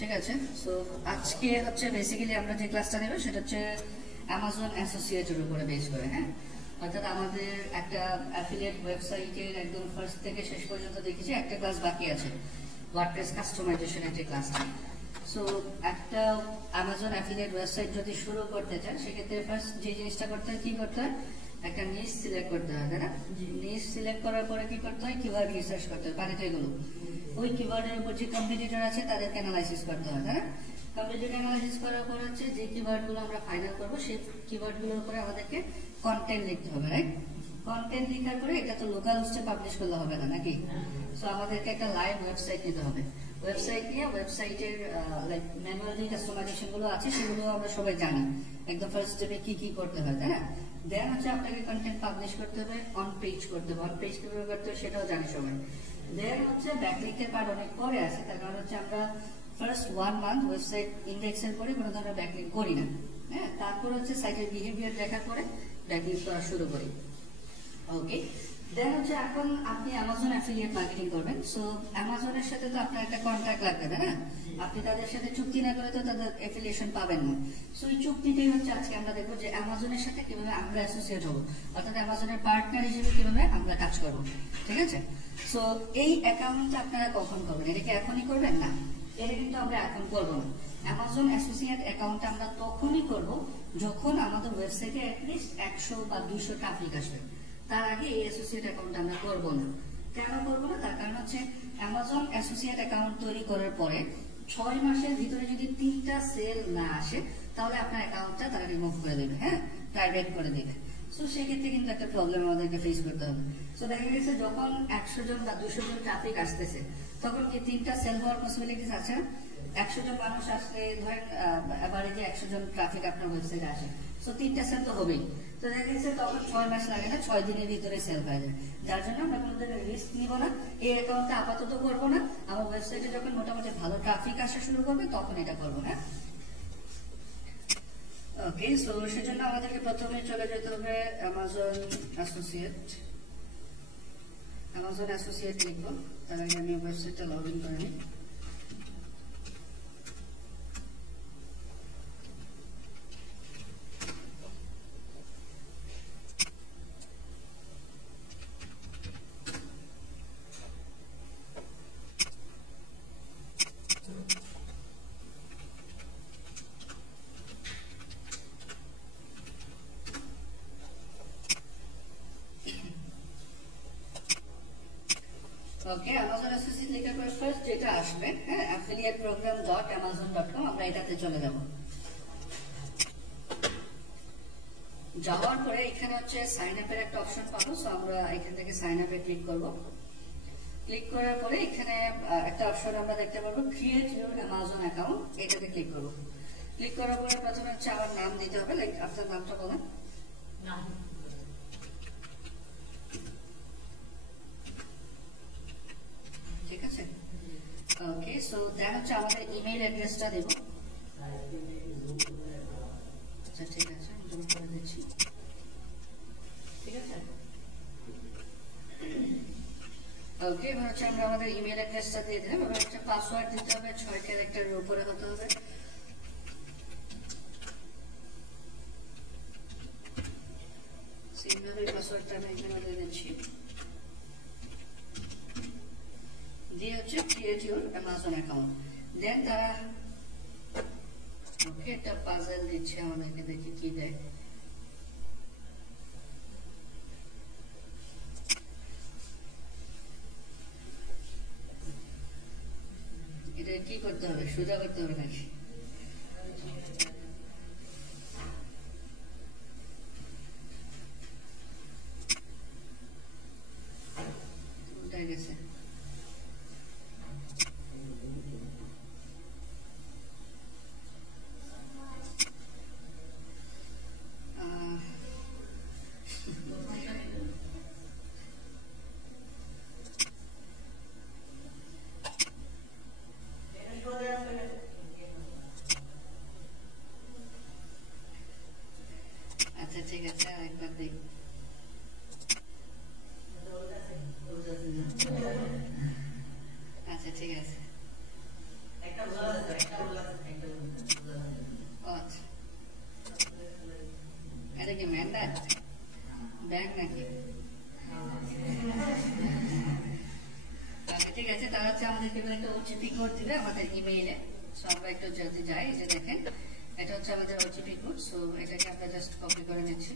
ঠিক আছে। সো আজকে হচ্ছে বেসিক্যালি আমরা যে ক্লাসটা নেব সেটা হচ্ছে অ্যামাজন অ্যাসোসিয়েটের উপরে বেস করে, হ্যাঁ। অর্থাৎ আমাদের একটা অ্যাফিলিয়েট ওয়েবসাইটের একদম ফার্স্ট থেকে শেষ পর্যন্ত দেখেছি একটা ক্লাস বাকি আছে, ওয়ার্ডপ্রেস কাস্টমাইজেশনের যে ক্লাসটা। সো একটা অ্যামাজন অ্যাফিলিয়েট ওয়েবসাইট যদি শুরু করতে চান সেক্ষেত্রে ফার্স্ট যে জিনিসটা করতে হয়, কি করতে হয়, একটা নিশ সিলেক্ট করতে হয়, তাই না? নিশ সিলেক্ট করার পরে কি করতে হয়, কিওয়ার্ড রিসার্চ করতে হয়, বাড়িতে এগুলো ওই কিওয়ার্ডের উপর যে কম্পিটিটর আছে তাদেরকে অ্যানালাইসিস করতে হয়, তাই না? কম্পিটিটর অ্যানালাইসিস করার পর হচ্ছে যে কিওয়ার্ডগুলো আমরা ফাইনাল করব সেই কিওয়ার্ডগুলোর উপরে আমাদেরকে কন্টেন্ট লিখতে হবে, রাইট? কন্টেন্ট লেখার পরে এটা তো লোকাল হোস্টে পাবলিশ করলে হবে না নাকি? সো আমাদেরকে একটা লাইভ ওয়েবসাইট নিতে হবে। ওয়েবসাইট নিয়ে ওয়েবসাইটের লাইক ম্যানুয়াল যে কাস্টমাইজেশন গুলো আছে সেগুলো আমরা সবাই জানি, একদম ফার্স্ট স্টেপে কি কি করতে হয়, তাই না? দেন হচ্ছে আপনাকে কন্টেন্ট পাবলিশ করতে হবে, অন পেজ করতে হবে। অন পেজ কিভাবে করতে হবে সেটাও জানি সবাই। দেন হচ্ছে ব্যাকলিংকের পার্ট অনেক পরে আছে, তার কারণ হচ্ছে আমরা ফার্স্ট 1 মান্থ ওয়েবসাইট ইন্ডেক্সের পরে কোনো ধরনের ব্যাকলিং করি না, হ্যাঁ। তারপর হচ্ছে সাইটের বিহেভিয়ার দেখার পরে ব্যাকলিং করা শুরু করি। ওকে, দেন হচ্ছে এখন আপনি অ্যামাজন অ্যাফিলিয়েট মার্কেটিং করবেন। সো অ্যামাজনের সাথে তো আপনার একটা কন্ট্রাক্ট লাগবে, তাই না? আপনি তাদের সাথে চুক্তি না করে তো তাদের অ্যাফিলিয়েশন পাবেন না। সো এই চুক্তিটাই হচ্ছে আজকে আমরা দেখবো যে অ্যামাজনের সাথে কিভাবে আমরা অ্যাসোসিয়েট হবো, অর্থাৎ অ্যামাজনের পার্টনার হিসেবে কিভাবে আমরা কাজ করবো, ঠিক আছে? সো এই অ্যাকাউন্টটা আপনারা কখন করবেন? এটা কি এখনই করবেন? না, এটা কিন্তু আমরা এখন করবো না। অ্যামাজন অ্যাসোসিয়েট অ্যাকাউন্টটা আমরা তখনই করব যখন আমাদের ওয়েবসাইটে অ্যাটলিস্ট 100 বা 200 ট্রাফিক আসবে। তার আগে এই অ্যাসোসিয়েট অ্যাকাউন্ট আমরা করব না। কেন করব না? তার কারণ হচ্ছে অ্যামাজন অ্যাসোসিয়েট অ্যাকাউন্ট তৈরি করার পরে 6 মাসের ভিতরে যদি 3টা সেল না আসে তাহলে আপনার অ্যাকাউন্টটা তারা রিমুভ করে দেবে, হ্যাঁ, প্রাইভেট করে দেবে। সো সেক্ষেত্রে কিন্তু একটা প্রবলেম আমাদেরকে ফেস করতে হবে। সো দেখা গেছে যখন 100 জন বা 200 জন ট্রাফিক আসতেছে তখন কি 3টা সেল হওয়ার পসিবিলিটিস আছে? 100 জন মানুষ আসলে ধরেন এভারেজে 100 জন ট্রাফিক আপনার ওয়েবসাইটে আসে, সো 3টা সেল তো হবেই। তো দেখা গেছে তখন 6 মাস লাগে না, 6 দিনের ভিতরে সেল হয়ে যায়। যার জন্য আমরা কোনো ধরনের রিস্ক নিব না, এই অ্যাকাউন্টটা আপাতত করবো না। আমার ওয়েবসাইটে যখন মোটামুটি ভালো ট্রাফিক আসা শুরু করবে তখন এটা করবো না। ওকে, সো সেজন্য আমাদেরকে প্রথমে চলে যেতে হবে অ্যামাজন অ্যাসোসিয়েট। অ্যামাজন অ্যাসোসিয়েট লিখবো, তার আগে আমি ওয়েবসাইটটা লগ ইন করে নিই। ওকে, অ্যামাজন অ্যাসোসিয়েট লেখার পর ফার্স্ট যেটা আসবে, হ্যাঁ, affiliateprogram.amazon.com, আমরা এটাতে চলে যাব। যাওয়ার পরে এখানে হচ্ছে সাইন আপের একটা অপশন পাবো। সো আমরা এখান থেকে সাইন আপে ক্লিক করব। ক্লিক করার পরে এখানে একটা অপশন আমরা দেখতে পাবো, ক্রিয়েট ইউর অ্যামাজন অ্যাকাউন্ট, এটাতে ক্লিক করব। ক্লিক করার পরে প্রথমে হচ্ছে আমার নাম দিতে হবে, লাইক আপনার নামটা বলেন। নাম, ঠিক আছে। ওকে, সো দেন হচ্ছে আমাদের ইমেইল অ্যাড্রেসটা দেব। আচ্ছা ঠিক আছে, জুম করে দিচ্ছি, ঠিক আছে। ওকে, এবার হচ্ছে আমরা আমাদের ইমেইল অ্যাড্রেসটা দিয়ে দিলাম। এবার একটা পাসওয়ার্ড দিতে হবে, 6 ক্যারেক্টারের উপরে হতে হবে। সেইভাবে পাসওয়ার্ডটা আমি এখানে দিয়ে দিচ্ছি, দিয়ে হচ্ছে ক্রিয়েট ইউর অ্যামাজন অ্যাকাউন্ট। দেন তারা ওকে একটা পাজল দিচ্ছে আমাদেরকে, দেখি কি দেয়। এটা কি করতে হবে, সোজা করতে হবে নাকি? উল্টে গেছে। আচ্ছা ঠিক আছে, আরেকবার দেখ। আচ্ছা ঠিক আছে, একটা ওটিপি কোড দিবে আমাদের ইমেইলে। সো আমরা একটু যদি যাই, যে দেখেন এটা হচ্ছে আমাদের ওটিপি কোড। সো এটাকে আমরা জাস্ট কপি করে নিচ্ছি।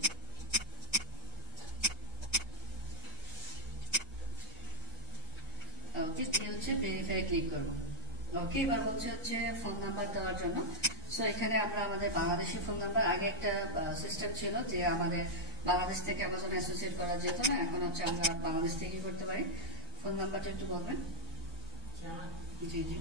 ওকে, দিয়ে হচ্ছে ভেরিফাই ক্লিক করব। ওকে, এবার হচ্ছে ফোন নাম্বার দেওয়ার জন্য। সো এখানে আমরা আমাদের বাংলাদেশি ফোন নাম্বার, আগে একটা সিস্টেম ছিল যে আমাদের বাংলাদেশ থেকে অ্যামাজন অ্যাসোসিয়েট করা যেত না, এখন হচ্ছে আমরা বাংলাদেশ থেকেই করতে পারি। ফোন নাম্বারটা একটু বলবেন। জি জি,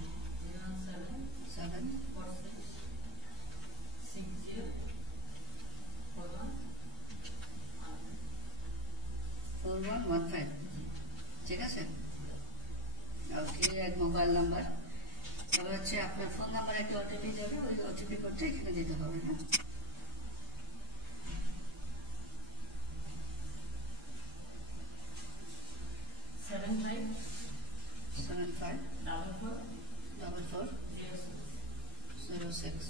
4115, ঠিক আছে। ওকে, এক মোবাইল নাম্বার। তবে হচ্ছে আপনার ফোন নাম্বার একটা ওটিপি যাবে, ওই ওটিপি কোডটা এখানে দিতে হবে। হ্যাঁ, 75440406।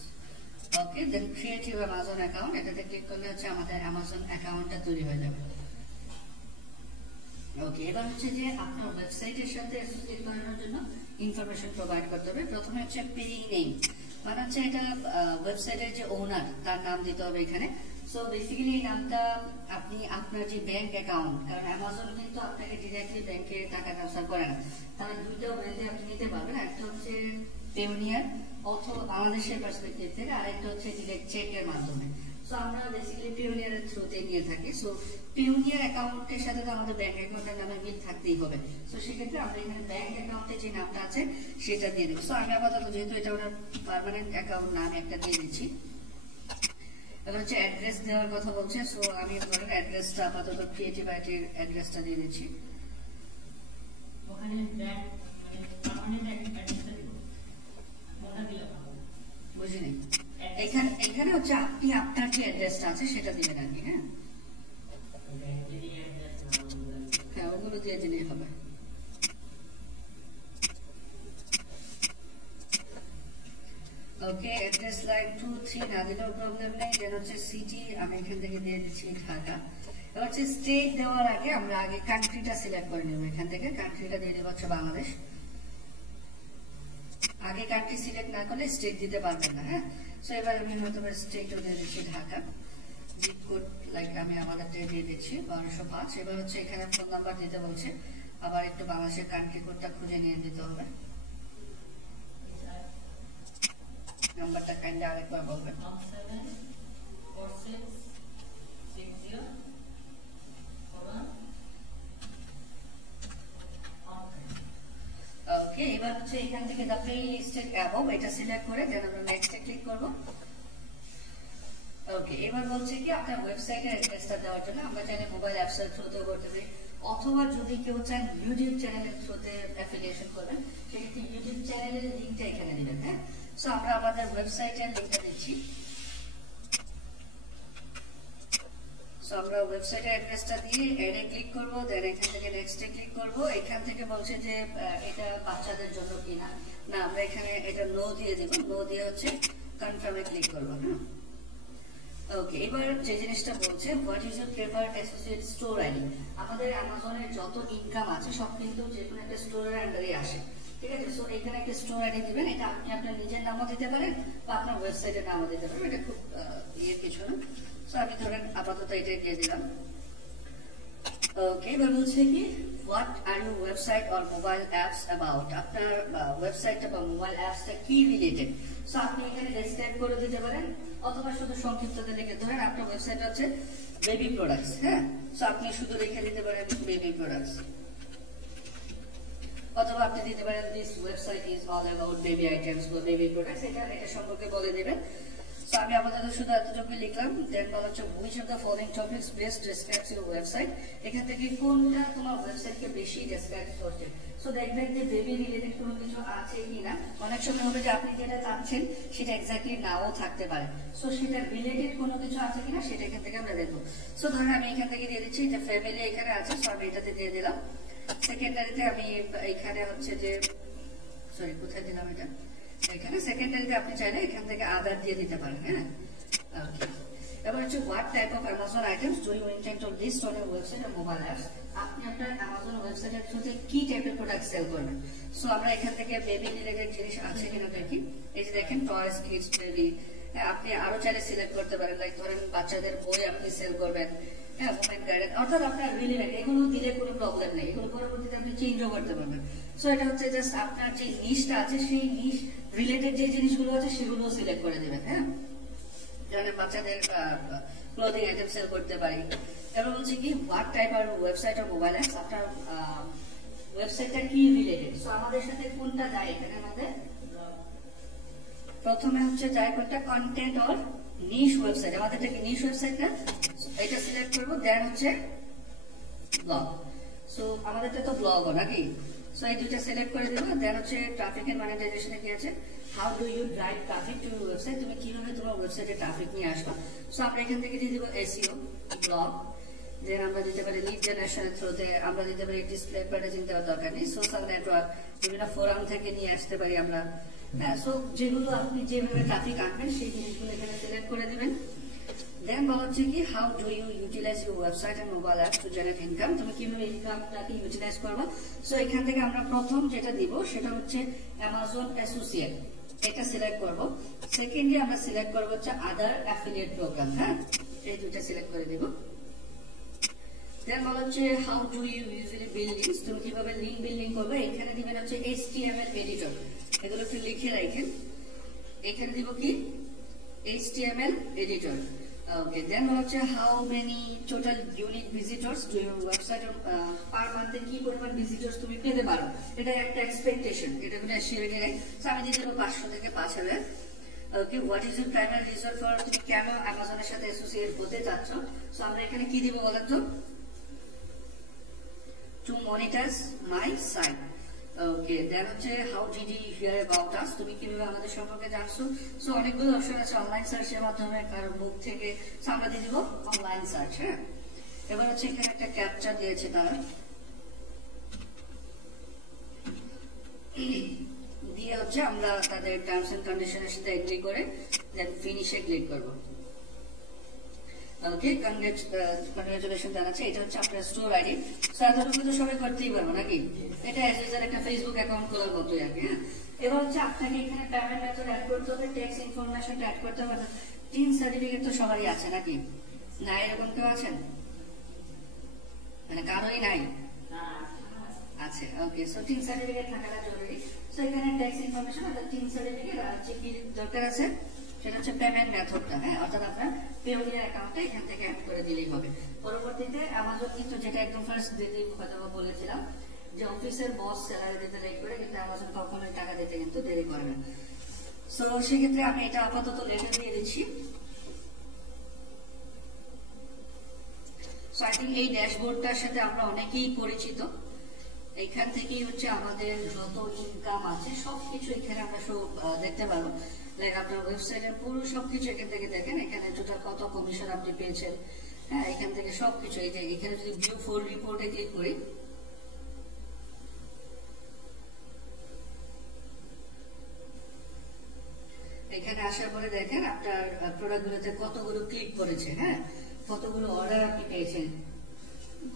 ওকে, দেন ক্রিয়েট ইউর অ্যামাজন অ্যাকাউন্ট, এটাতে ক্লিক করলে হচ্ছে আমাদের অ্যামাজন অ্যাকাউন্টটা তৈরি হয়ে যাবে। ওকে, এবার হচ্ছে যে আপনার ওয়েবসাইটের সাথে অ্যাসোসিয়েট করানোর জন্য ইনফরমেশন প্রোভাইড করতে হবে। প্রথমে হচ্ছে পেইং নেম, মানে হচ্ছে এটা ওয়েবসাইটের যে ওনার তার নাম দিতে হবে এখানে। সো বেসিক্যালি এই নামটা আপনি আপনার যে ব্যাংক অ্যাকাউন্ট, কারণ অ্যামাজন কিন্তু আপনাকে ডিরেক্টলি ব্যাংকে টাকা ট্রান্সফার করে না, তাহলে দুইটা ওয়েতে আপনি নিতে পারবেন। একটা হচ্ছে পেওনিয়ার অথবা বাংলাদেশের পার্সপেক্টিভ থেকে, আরেকটা হচ্ছে ডিরেক্ট চেকের মাধ্যমে। সো আমরা বেসিক্যালি পিওনিয়ারের থ্রুতে নিয়ে থাকি। সো পিওনিয়ার অ্যাকাউন্টের সাথে তো আমাদের ব্যাংক অ্যাকাউন্টের নামে মিল থাকতেই হবে। সো সেক্ষেত্রে আমরা এখানে ব্যাংক অ্যাকাউন্টে যে নামটা আছে সেটা দিয়ে দেবো। সো আমি আপাতত যেহেতু এটা ওনার পার্মানেন্ট অ্যাকাউন্ট নাম একটা দিয়ে দিচ্ছি। এবার হচ্ছে অ্যাড্রেস দেওয়ার কথা বলছে। সো আমি ধরেন অ্যাড্রেসটা আপাতত ক্রিয়েটিভ আইটির অ্যাড্রেসটা দিয়ে দিচ্ছি। ওখানে ব্যাংক মানে পার্মানেন্ট অ্যাড্রেসটা দিব, কোনটা দিলে ভালো? বুঝিনি। এখানে হচ্ছে আপনি আপনার যে অ্যাড্রেসটা আছে সেটা দিবেন আর কি। হ্যাঁ হ্যাঁ, ওগুলো দিয়ে দিলেই হবে। ওকে, অ্যাড্রেস লাইক 2 3 না দিলেও প্রবলেম নেই। দেন হচ্ছে সিটি আমি এখান থেকে দিয়ে দিচ্ছি ঢাকা। এবার হচ্ছে স্টেট দেওয়ার আগে আমরা আগে কান্ট্রিটা সিলেক্ট করে নেব। এখান থেকে কান্ট্রিটা দিয়ে দেবো হচ্ছে বাংলাদেশ। আগে কান্ট্রি সিলেক্ট না করলে স্টেট দিতে পারবেন না। হ্যাঁ, সো এবার আমি হয়তো স্টেটও দিয়ে দিচ্ছি ঢাকা। জিপ কোড লাইক আমি আমাদের দিয়ে দিচ্ছি 1205। এবার হচ্ছে এখানে ফোন নাম্বার দিতে বলছে, আবার একটু বাংলাদেশের কান্ট্রি কোডটা খুঁজে নিয়ে দিতে হবে। নাম্বারটা কাইন্ডলি আরেকবার বলবেন। 174660 ওকে, এবার হচ্ছে এখান থেকে দ্য প্লে লিস্টেড অ্যাবভ এটা সিলেক্ট করে দেন আমরা নেক্সটে ক্লিক করব। ওকে, এবার বলছে কি আপনার ওয়েবসাইটের অ্যাড্রেসটা দেওয়ার জন্য আমরা চাইলে মোবাইল অ্যাপসের থ্রুতেও করতে পারি, অথবা যদি কেউ চান ইউটিউব চ্যানেলের থ্রুতে অ্যাফিলিয়েশন করবেন, সেক্ষেত্রে ইউটিউব চ্যানেলের লিঙ্কটা এখানে দিবেন। হ্যাঁ, সো আমরা আমাদের ওয়েবসাইটের লিঙ্কটা দিচ্ছি। সো আমরা ওয়েবসাইটের অ্যাড্রেসটা দিয়ে এডে ক্লিক করব, দেন এখান থেকে নেক্সটে ক্লিক করব। এখান থেকে বলছে যে এটা বাচ্চাদের জন্য কিনা, না আমরা এখানে এটা নো দিয়ে দেব। নো দিয়ে হচ্ছে কনফার্মে ক্লিক করব। হ্যাঁ, ওকে, এবার যে জিনিসটা বলছে what is your preferred associate store ID. আমাদের অ্যামাজনের যত ইনকাম আছে সব কিন্তু যে কোনো একটা স্টোরের আন্ডারে আসে, ঠিক আছে। সো এখানে একটা স্টোর আইডি দিবেন, এটা আপনি আপনার নিজের নামও দিতে পারেন বা আপনার ওয়েবসাইটের নামও দিতে পারেন, এটা খুব কিছু না। সো আমি ধরেন আপাতত এটাই দিয়ে দিলাম। ওকে, এবার বলছে কি what are your website or mobile apps about, আপনার ওয়েবসাইটটা বা মোবাইল অ্যাপসটা কি রিলেটেড। সো আপনি এখানে ডেসক্রাইব করে দিতে পারেন, অথবা শুধু সংক্ষিপ্ততে লিখে ধরেন আপনার ওয়েবসাইট হচ্ছে বেবি প্রোডাক্টস। হ্যাঁ, সো আপনি শুধু লিখে দিতে পারেন বেবি প্রোডাক্টস, অথবা আপনি দিতে পারেন this website is all about baby items বা বেবি প্রোডাক্টস, এটা সম্পর্কে বলে দেবেন। সো আমি আপাতত শুধু এতটুকু লিখলাম। দেন বলা হচ্ছে which of the following topics best describes your website, এখান থেকে কোনটা তোমার ওয়েবসাইটকে বেশি ডেসক্রাইব করছে। সো দেখবেন যে বেবি রিলেটেড কোনো কিছু আছে কিনা। অনেক সময় হবে যে আপনি যেটা চাচ্ছেন সেটা এক্স্যাক্টলি নাও থাকতে পারে, সো সেটা রিলেটেড কোনো কিছু আছে কিনা সেটা এখান থেকে আমরা দেখবো। সো ধরেন আমি এখান থেকে দিয়ে দিচ্ছি যে ফ্যামিলি এখানে আছে, সো আমি এটাতে দিয়ে দিলাম। সেকেন্ডারিতে আমি এখানে হচ্ছে যে সরি কোথায় দিলাম এটা, এখানে সেকেন্ডারিতে আপনি চাইলে এখান থেকে আদার দিয়ে দিতে পারেন। হ্যাঁ, ওকে, এবার হচ্ছে what type of Amazon items do you intend to list on your website R mobile apps. আপনি আপনার অ্যামাজন ওয়েবসাইটের থ্রুতে কি টাইপের প্রোডাক্ট সেল করবেন। সো আমরা এখান থেকে বেবি রিলেটেড জিনিস আছে কিনা দেখি। এই যে দেখেন টয়স, কিডস, বেবি। আপনি আরো চাইলে সিলেক্ট করতে পারেন, লাইক ধরেন বাচ্চাদের বই আপনি সেল করবেন, হ্যাঁ, ওমেন গাইডেন, অর্থাৎ আপনার রিলি লাগে এগুলো দিলে কোনো প্রবলেম নেই, এগুলো পরবর্তীতে আপনি চেঞ্জও করতে পারবেন। সো এটা হচ্ছে জাস্ট আপনার যে নিশটা আছে সেই নিশ রিলেটেড যে জিনিসগুলো আছে সেগুলো সিলেক্ট করে দেবেন। হ্যাঁ, যেমন বাচ্চাদের ক্লোথিং আইটেম সেল করতে পারি। এবার বলছি কি what type R website R mobile apps, আপনার ওয়েবসাইটটা কি রিলেটেড। সো আমাদের সাথে কোনটা যায় এখানে আমাদের প্রথমে হচ্ছে যায় কোনটা কন্টেন্ট অর নিশ ওয়েবসাইট। আমাদেরটা কি নিশ ওয়েবসাইট না, এটা সিলেক্ট করবো। দেন হচ্ছে ব্লগ। সো আমাদেরটা তো ব্লগও নাকি। সো এই দুইটা সিলেক্ট করে দেবো। দেন হচ্ছে ট্রাফিক এন্ড মনিটাইজেশনে কি আছে, how do you drive traffic to your website, তুমি কিভাবে তোমার ওয়েবসাইটে ট্রাফিক নিয়ে আসবা। সো আমরা এখান থেকে দিয়ে দিব এসইও, ব্লগ। দেন আমরা দিতে পারি লিড জেনারেশনের থ্রুতে, আমরা দিতে পারি ডিসপ্লে প্যাকেজিং দেওয়ার দরকার নেই, সোশ্যাল নেটওয়ার্ক, বিভিন্ন ফোরাম থেকে নিয়ে আসতে পারি আমরা। হ্যাঁ, সো যেগুলো আপনি যেভাবে ট্রাফিক আনবেন সেই জিনিসগুলো এখানে সিলেক্ট করে দিবেন। দেন বলা হচ্ছে কি how do you utilize your website and mobile apps to generate income, তুমি কিভাবে ইনকামটাকে ইউটিলাইজ করবা। সো এখান থেকে আমরা প্রথম যেটা দিব সেটা হচ্ছে অ্যামাজন অ্যাসোসিয়েট, এটা সিলেক্ট করব। সেকেন্ডলি আমরা সিলেক্ট করব হচ্ছে আদার অ্যাফিলিয়েট প্রোগ্রাম। হ্যাঁ, এই দুইটা সিলেক্ট করে দিব। দেন বলা হচ্ছে how do you usually build links, তুমি কিভাবে লিংক বিল্ডিং করবে। এখানে দিবেন হচ্ছে HTML এডিটর, এগুলো একটু লিখে রাখেন। এখানে দিব কি HTML এডিটর। ওকে, দেন হচ্ছে how many total unique visitors to your website, per মান্থে কি পরিমাণ ভিজিটর্স তুমি পেতে পারো, এটা একটা এক্সপেকটেশন, এটা কোনো অ্যাসিওরিটি নেই। সো আমি দিয়ে দেবো 500 থেকে 5000। Okay, what is your primary reason for, তুমি কেন অ্যামাজনের সাথে অ্যাসোসিয়েট হতে চাচ্ছ। সো আমরা এখানে কি দিব বলেন তো, to monetize my site. Okay, then হচ্ছে how did you hear about us, তুমি কিভাবে আমাদের সম্পর্কে জানছো। সো অনেকগুলো অপশন আছে অনলাইন সার্চের মাধ্যমে, কারো বুক থেকে। সো আমরা দিয়ে দিব অনলাইন সার্চ। হ্যাঁ, এবার হচ্ছে এখানে একটা ক্যাপচা দিয়েছে তারা, দিয়ে হচ্ছে আমরা তাদের টার্মস এন্ড কন্ডিশনের সাথে এগ্রি করে দেন ফিনিশে ক্লিক করব। ওকে, কনগ্রাচুলেশন জানাচ্ছি। এটা হচ্ছে আপনার স্টোর আইডি। সো এতটুকু তো সবাই করতেই পারবো নাকি, এটা অ্যাজ ইউজার একটা ফেসবুক অ্যাকাউন্ট খোলার মতোই আর কি। হ্যাঁ, এবার হচ্ছে আপনাকে এখানে পেমেন্ট মেথড অ্যাড করতে হবে, ট্যাক্স ইনফরমেশন অ্যাড করতে হবে। টিন সার্টিফিকেট তো সবারই আছে নাকি, না এরকম কেউ আছেন, মানে কারোই নাই আছে। ওকে, সো টিন সার্টিফিকেট থাকাটা জরুরি। সো এখানে ট্যাক্স ইনফরমেশন অর্থাৎ টিন সার্টিফিকেট আর হচ্ছে কি দরকার আছে সেটা হচ্ছে পেমেন্ট মেথডটা। হ্যাঁ, অর্থাৎ আপনার পেওনিয়ার অ্যাকাউন্টটা এখান থেকে অ্যাড করে দিলেই হবে। পরবর্তীতে অ্যামাজন কিন্তু যেটা একদম ফার্স্ট দিতে হয়তো বলেছিলাম যে অফিসের বস স্যালারি দিতে লেট করে, কিন্তু অ্যামাজন কখনোই টাকা দিতে কিন্তু দেরি করে না। সো সেক্ষেত্রে আমি এটা আপাতত লেটে দিয়ে দিচ্ছি। সো আই থিঙ্ক এই ড্যাশবোর্ডটার সাথে আমরা অনেকেই পরিচিত। এখান থেকেই হচ্ছে আমাদের যত ইনকাম আছে সবকিছু এখানে আমরা সব দেখতে পারবো। লাইক আপনার ওয়েবসাইটের পুরো সবকিছু এখান থেকে দেখেন, এখানে টোটাল কত কমিশন আপনি পেয়েছেন। হ্যাঁ, এখান থেকে সবকিছু, এই যে এখানে যদি ভিউ ফুল রিপোর্টে ক্লিক করি, এখানে আসার পরে দেখেন আপনার প্রোডাক্টগুলোতে কতগুলো ক্লিক করেছে। হ্যাঁ, কতগুলো অর্ডার আপনি পেয়েছেন,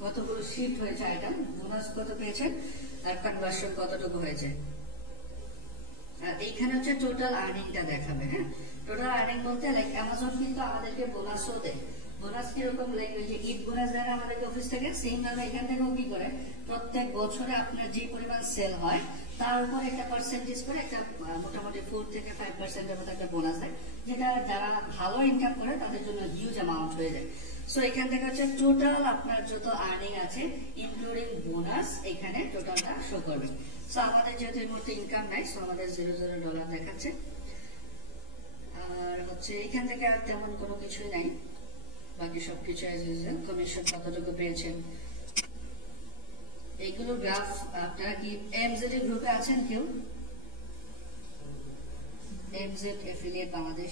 কতগুলো শিফট হয়েছে আইটেম, বোনাস কত পেয়েছেন, আর কনভার্সন কতটুকু হয়েছে। এইখানে হচ্ছে টোটাল আর্নিংটা দেখাবে। হ্যাঁ, টোটাল আর্নিং বলতে লাইক অ্যামাজন কিন্তু আমাদেরকে বোনাসও দেয়। বোনাস কিরকম, লাইক ওই যে ঈদ বোনাস দেয় আমাদেরকে অফিস থেকে, সেম ভাবে এখান থেকেও কি করে প্রত্যেক বছরে আপনার যে পরিমাণ সেল হয় তার উপর একটা পার্সেন্টেজ করে একটা মোটামুটি 4 থেকে 5% এর মতো একটা বোনাস দেয়, যেটা যারা ভালো ইনকাম করে তাদের জন্য হিউজ অ্যামাউন্ট হয়ে যায়। সো এখান থেকে হচ্ছে টোটাল আপনার যত আর্নিং আছে ইনক্লুডিং বোনাস এখানে টোটালটা শো করবে। সো আমাদের যেহেতু এই মুহূর্তে ইনকাম নাই, সো আমাদের $0 দেখাচ্ছে। আর হচ্ছে এখান থেকে আর তেমন কোনো কিছুই নাই, বাকি সবকিছু অ্যাজ ইউজুয়াল। কমিশন কতটুকু পেয়েছেন এইগুলো গ্রাফ। আপনারা কি MZ গ্রুপে আছেন কেউ? MZ অ্যাফিলিয়েট বাংলাদেশ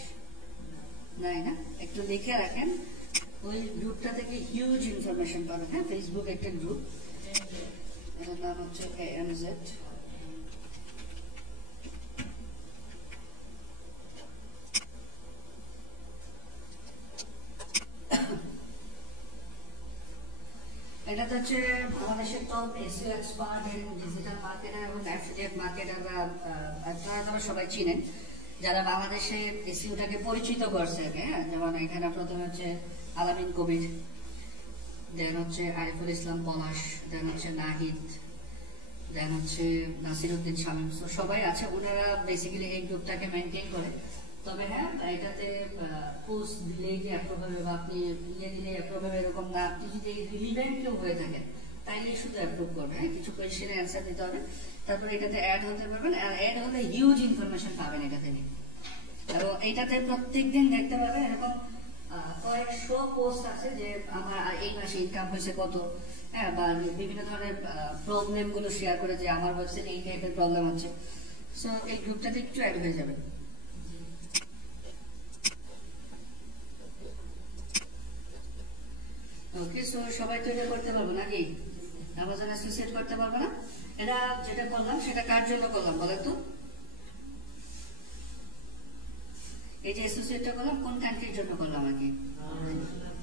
নাই না, একটু লিখে রাখেন, ওই গ্রুপটা থেকে হিউজ ইনফরমেশন পাবেন। হ্যাঁ, ফেসবুক একটা গ্রুপ, এর নাম হচ্ছে AMZ। এটাতে হচ্ছে বাংলাদেশের টপ এসইও এক্সপার্ট এবং ডিজিটাল মার্কেটার এবং অ্যাফিলিয়েট মার্কেটাররা আপনারা সবাই চিনেন, যারা বাংলাদেশে এসইওটাকে পরিচিত করছে। হ্যাঁ, যেমন এখানে প্রথমে হচ্ছে আলামিন কবির, দেন হচ্ছে আরিফুল ইসলাম পলাশ, দেন হচ্ছে নাহিদ, দেন হচ্ছে নাসিরউদ্দিন শামীম। সবাই আছে, ওনারা বেসিক্যালি এই গ্রুপটাকে মেনটেন করে। তবে হ্যাঁ, এটাতে পোস্ট দিলেই যে অ্যাপ্রুভ হবে বা আপনি দিলে অ্যাপ্রুভ হবে এরকম না। আপনি যদি রিলিভেন্ট কেউ হয়ে থাকেন তাইলে শুধু অ্যাপ্রুভ করবে। হ্যাঁ, কিছু কোয়েশ্চেনের অ্যান্সার দিতে হবে, তারপরে এটাতে অ্যাড হতে পারবেন। আর অ্যাড হলে হিউজ ইনফরমেশন পাবেন এটা থেকে। এবং এইটাতে প্রত্যেক দিন দেখতে পাবেন এরকম কয়েকশো পোস্ট আছে যে আমার এই মাসে ইনকাম হয়েছে কত, হ্যাঁ, বা বিভিন্ন ধরনের প্রবলেম গুলো শেয়ার করে যে আমার ওয়েবসাইটে এই টাইপের প্রবলেম হচ্ছে। সো এই গ্রুপটাতে একটু অ্যাড হয়ে যাবে। ওকে, সো সবাই তো এটা করতে পারবো নাকি? অ্যামাজন অ্যাসোসিয়েট করতে পারবো না? এটা যেটা করলাম সেটা কার জন্য করলাম বলেন তো? এই যে অ্যাসোসিয়েটটা করলাম কোন কান্ট্রির জন্য করলাম আর কি?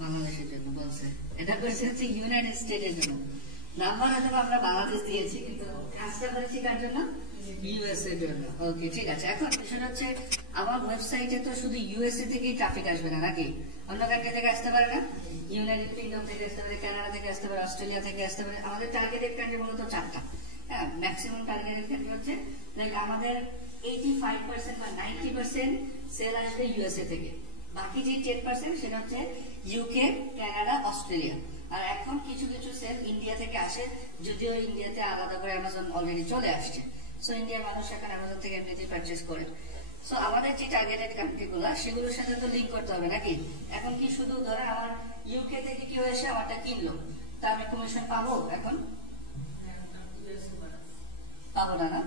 বাংলাদেশের জন্য বলছে। এটা করছে হচ্ছে ইউনাইটেড স্টেটের জন্য। নাম্বার হয়তো আমরা বাংলাদেশ দিয়েছি, কিন্তু কাজটা করেছি কার জন্য? ইউএস এর জন্য। ওকে, ঠিক আছে। এখন বিষয়টা হচ্ছে আমার ওয়েবসাইটে তো শুধু ইউএসএ থেকেই ট্রাফিক আসবে না নাকি? অন্য কান্ট্রি থেকে আসতে পারে না? ইউনাইটেড কিংডম থেকে আসতে পারে, কানাডা থেকে আসতে পারে, অস্ট্রেলিয়া থেকে আসতে পারে। আমাদের টার্গেটেড কান্ট্রি মূলত 4টা। হ্যাঁ, ম্যাক্সিমাম টার্গেটেড কান্ট্রি হচ্ছে লাইক আমাদের 85% বা 90% সেল আসবে ইউএসএ থেকে। বাকি যে 10% সেটা হচ্ছে ইউকে, কানাডা, অস্ট্রেলিয়া। আর এখন কিছু কিছু সেল ইন্ডিয়া থেকে আসে, যদিও ইন্ডিয়াতে আলাদা করে অ্যামাজন অলরেডি চলে আসছে। সো ইন্ডিয়ার মানুষ এখন অ্যামাজন থেকে এমনিতেই পারচেজ করে। সো আমাদের যে টার্গেটেড কান্ট্রিগুলো সেগুলোর সাথে তো লিঙ্ক করতে হবে নাকি? এখন কি শুধু ধরে আমার ইউকে থেকে কেউ এসে আমারটা কিনলো, তা আমি কমিশন পাবো? এখন পাবো না? না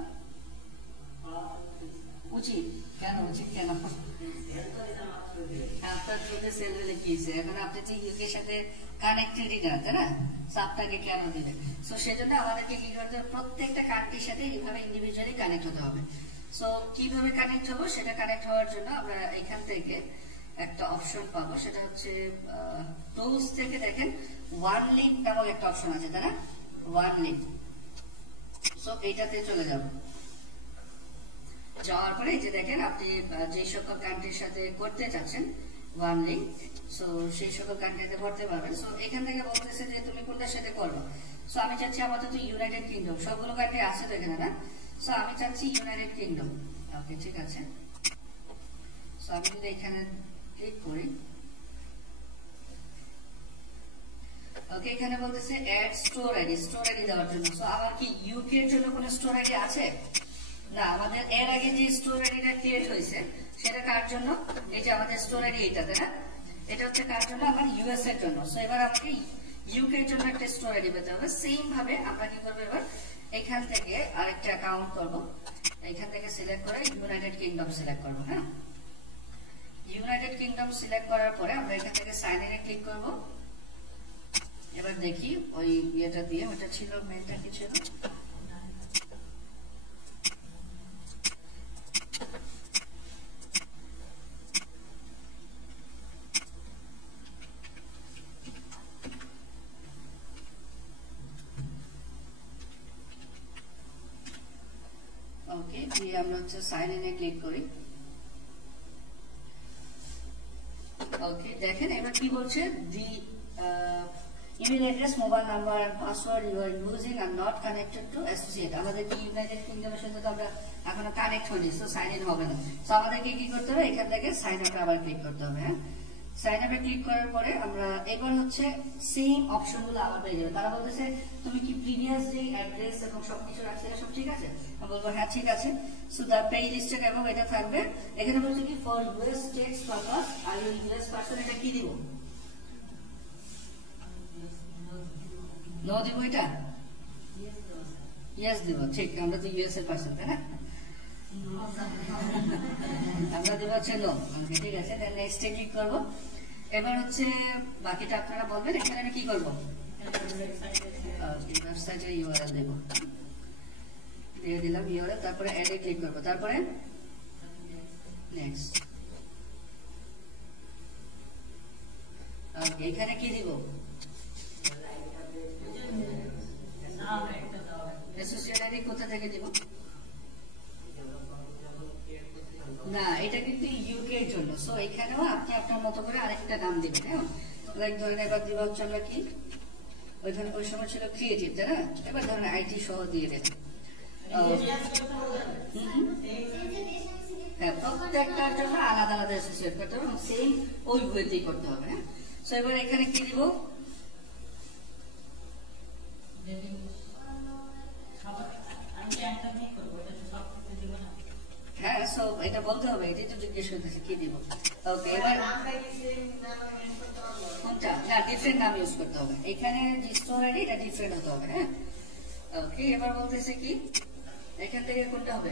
উচিত কেন? উচিত কেন? আপনার থ্রুতে সেল হলে কি হয়েছে? এখন আপনি যে ইউকের সাথে কানেক্টেডই না, তাই না? আপনাকে কেন দিবে? সো সেজন্য আমাদেরকে কি করতে হবে? প্রত্যেকটা কান্ট্রির সাথে এইভাবে ইন্ডিভিজুয়ালি কানেক্ট হতে হবে। সো কিভাবে কানেক্ট হবো? সেটা কানেক্ট হওয়ার জন্য আমরা এখান থেকে একটা অপশন পাবো, সেটা হচ্ছে টুলস থেকে দেখেন ওয়ান লিঙ্ক নামক একটা অপশন আছে, তাই না? One link. সো এইটাতে চলে যাব। যাওয়ার পরে এই যে দেখেন আপনি যে সকল কান্ট্রির সাথে করতে চাচ্ছেন ওয়ান লিঙ্ক, সো সেই সকল কান্ট্রিতে করতে পারবেন। সো এখান থেকে বলতেছে যে তুমি কোনটার সাথে করবে। সো আমি চাচ্ছি আপাতত ইউনাইটেড কিংডম, সবগুলো কান্ট্রি আছে তো এখানে, না? সো আমি চাচ্ছি ইউনাইটেড কিংডম। ওকে, ঠিক আছে। সো আমি যদি এখানে ক্লিক করি, ওকে, এখানে বলতেছে add store ID, store ID দেওয়ার জন্য। সো আমার কি ইউকে এর জন্য কোনো স্টোর আইডি আছে? না, আমাদের এর আগে যে স্টোর আইডিটা ক্রিয়েট হয়েছে সেটা কার জন্য? এই যে আমাদের স্টোর আইডি এইটাতে, না? এটা হচ্ছে কার জন্য? আমার ইউএস এর জন্য। সো এবার আমাকে ইউকে এর জন্য একটা স্টোর আইডি পেতে হবে। সেম ভাবে আমরা কি করবো? এবার এখান থেকে আরেকটা অ্যাকাউন্ট করব, এখান থেকে সিলেক্ট করে ইউনাইটেড কিংডম সিলেক্ট করব। হ্যাঁ, ইউনাইটেড কিংডম সিলেক্ট করার পরে আমরা এখান থেকে সাইন ইনে ক্লিক করব। এবার দেখি ওই ইয়েটা দিয়ে, ওটা ছিল মেনটা কি ছিল? ওকে, দিয়ে আমরা হচ্ছে সাইন ইনে ক্লিক করি। ওকে, দেখেন এবার কি বলছে? The email address, mobile number and password you are using are not connected to associate. আমাদের কি ইউনাইটেড কিংডমের সাথে তো আমরা এখনো কানেক্ট হইনি, সো সাইন ইন হবে না। সো আমাদেরকে কি করতে হবে? এখান থেকে সাইন আপে আবার ক্লিক করতে হবে। হ্যাঁ, সাইন আপে ক্লিক করার পরে আমরা এবার হচ্ছে সেম অপশনগুলো আবার পেয়ে যাবে। তারা বলতেছে তুমি কি প্রিভিয়াস যে অ্যাড্রেস এবং সবকিছু রাখছিলে সব ঠিক আছে? আমি বলবো হ্যাঁ ঠিক আছে। সো দ্য পে লিস্টেড এবং এটা থাকবে। এখানে বলছে কি for US tax purpose are you US person, এটা কি দিব? নো দিব? এটা ইয়েস দিব। ঠিক, আমরা তো ইউএস এর পারসন, তাই না? আমরা দিব হচ্ছে নো। ওকে, ঠিক আছে। দেন নেক্সট এ ক্লিক করব। এবার হচ্ছে বাকিটা আপনারা বলবেন। এখানে আমি কি করব? ওয়েবসাইটের ইউআরএল দেব, দিয়ে দিলাম ইউআরএল, তারপরে অ্যাড এ ক্লিক করব, তারপরে নেক্সট। ওকে, এখানে কি দিব? অলরেডি কোথা থেকে দিব? না, এটা কিন্তু ইউকে এর জন্য। সো এখানেও আপনি আপনার মতো করে আরেকটা নাম দিবেন। হ্যাঁ, লাইক ধরেন এবার দিব হচ্ছে আমরা কি, ওইখানে ওই সময় ছিল ক্রিয়েটিভ, তাই না? এবার ধরেন আইটি সহ দিয়ে দেন। হ্যাঁ, প্রত্যেকটার জন্য আলাদা আলাদা অ্যাসোসিয়েট করতে হবে এবং সেম ওই ওয়েতেই করতে হবে। হ্যাঁ, সো এবার এখানে কি দিব? হ্যাঁ, সো এটা বলতে হবে, এটাই তো জিজ্ঞেস করতেছি কি দিব। ওকে, এবার কোনটা? না, ডিফারেন্ট নাম ইউজ করতে হবে। এখানে যে স্টোর আইডি এটা ডিফারেন্ট হতে হবে। হ্যাঁ, ওকে, এবার বলতেছে কি এখান থেকে কোনটা হবে?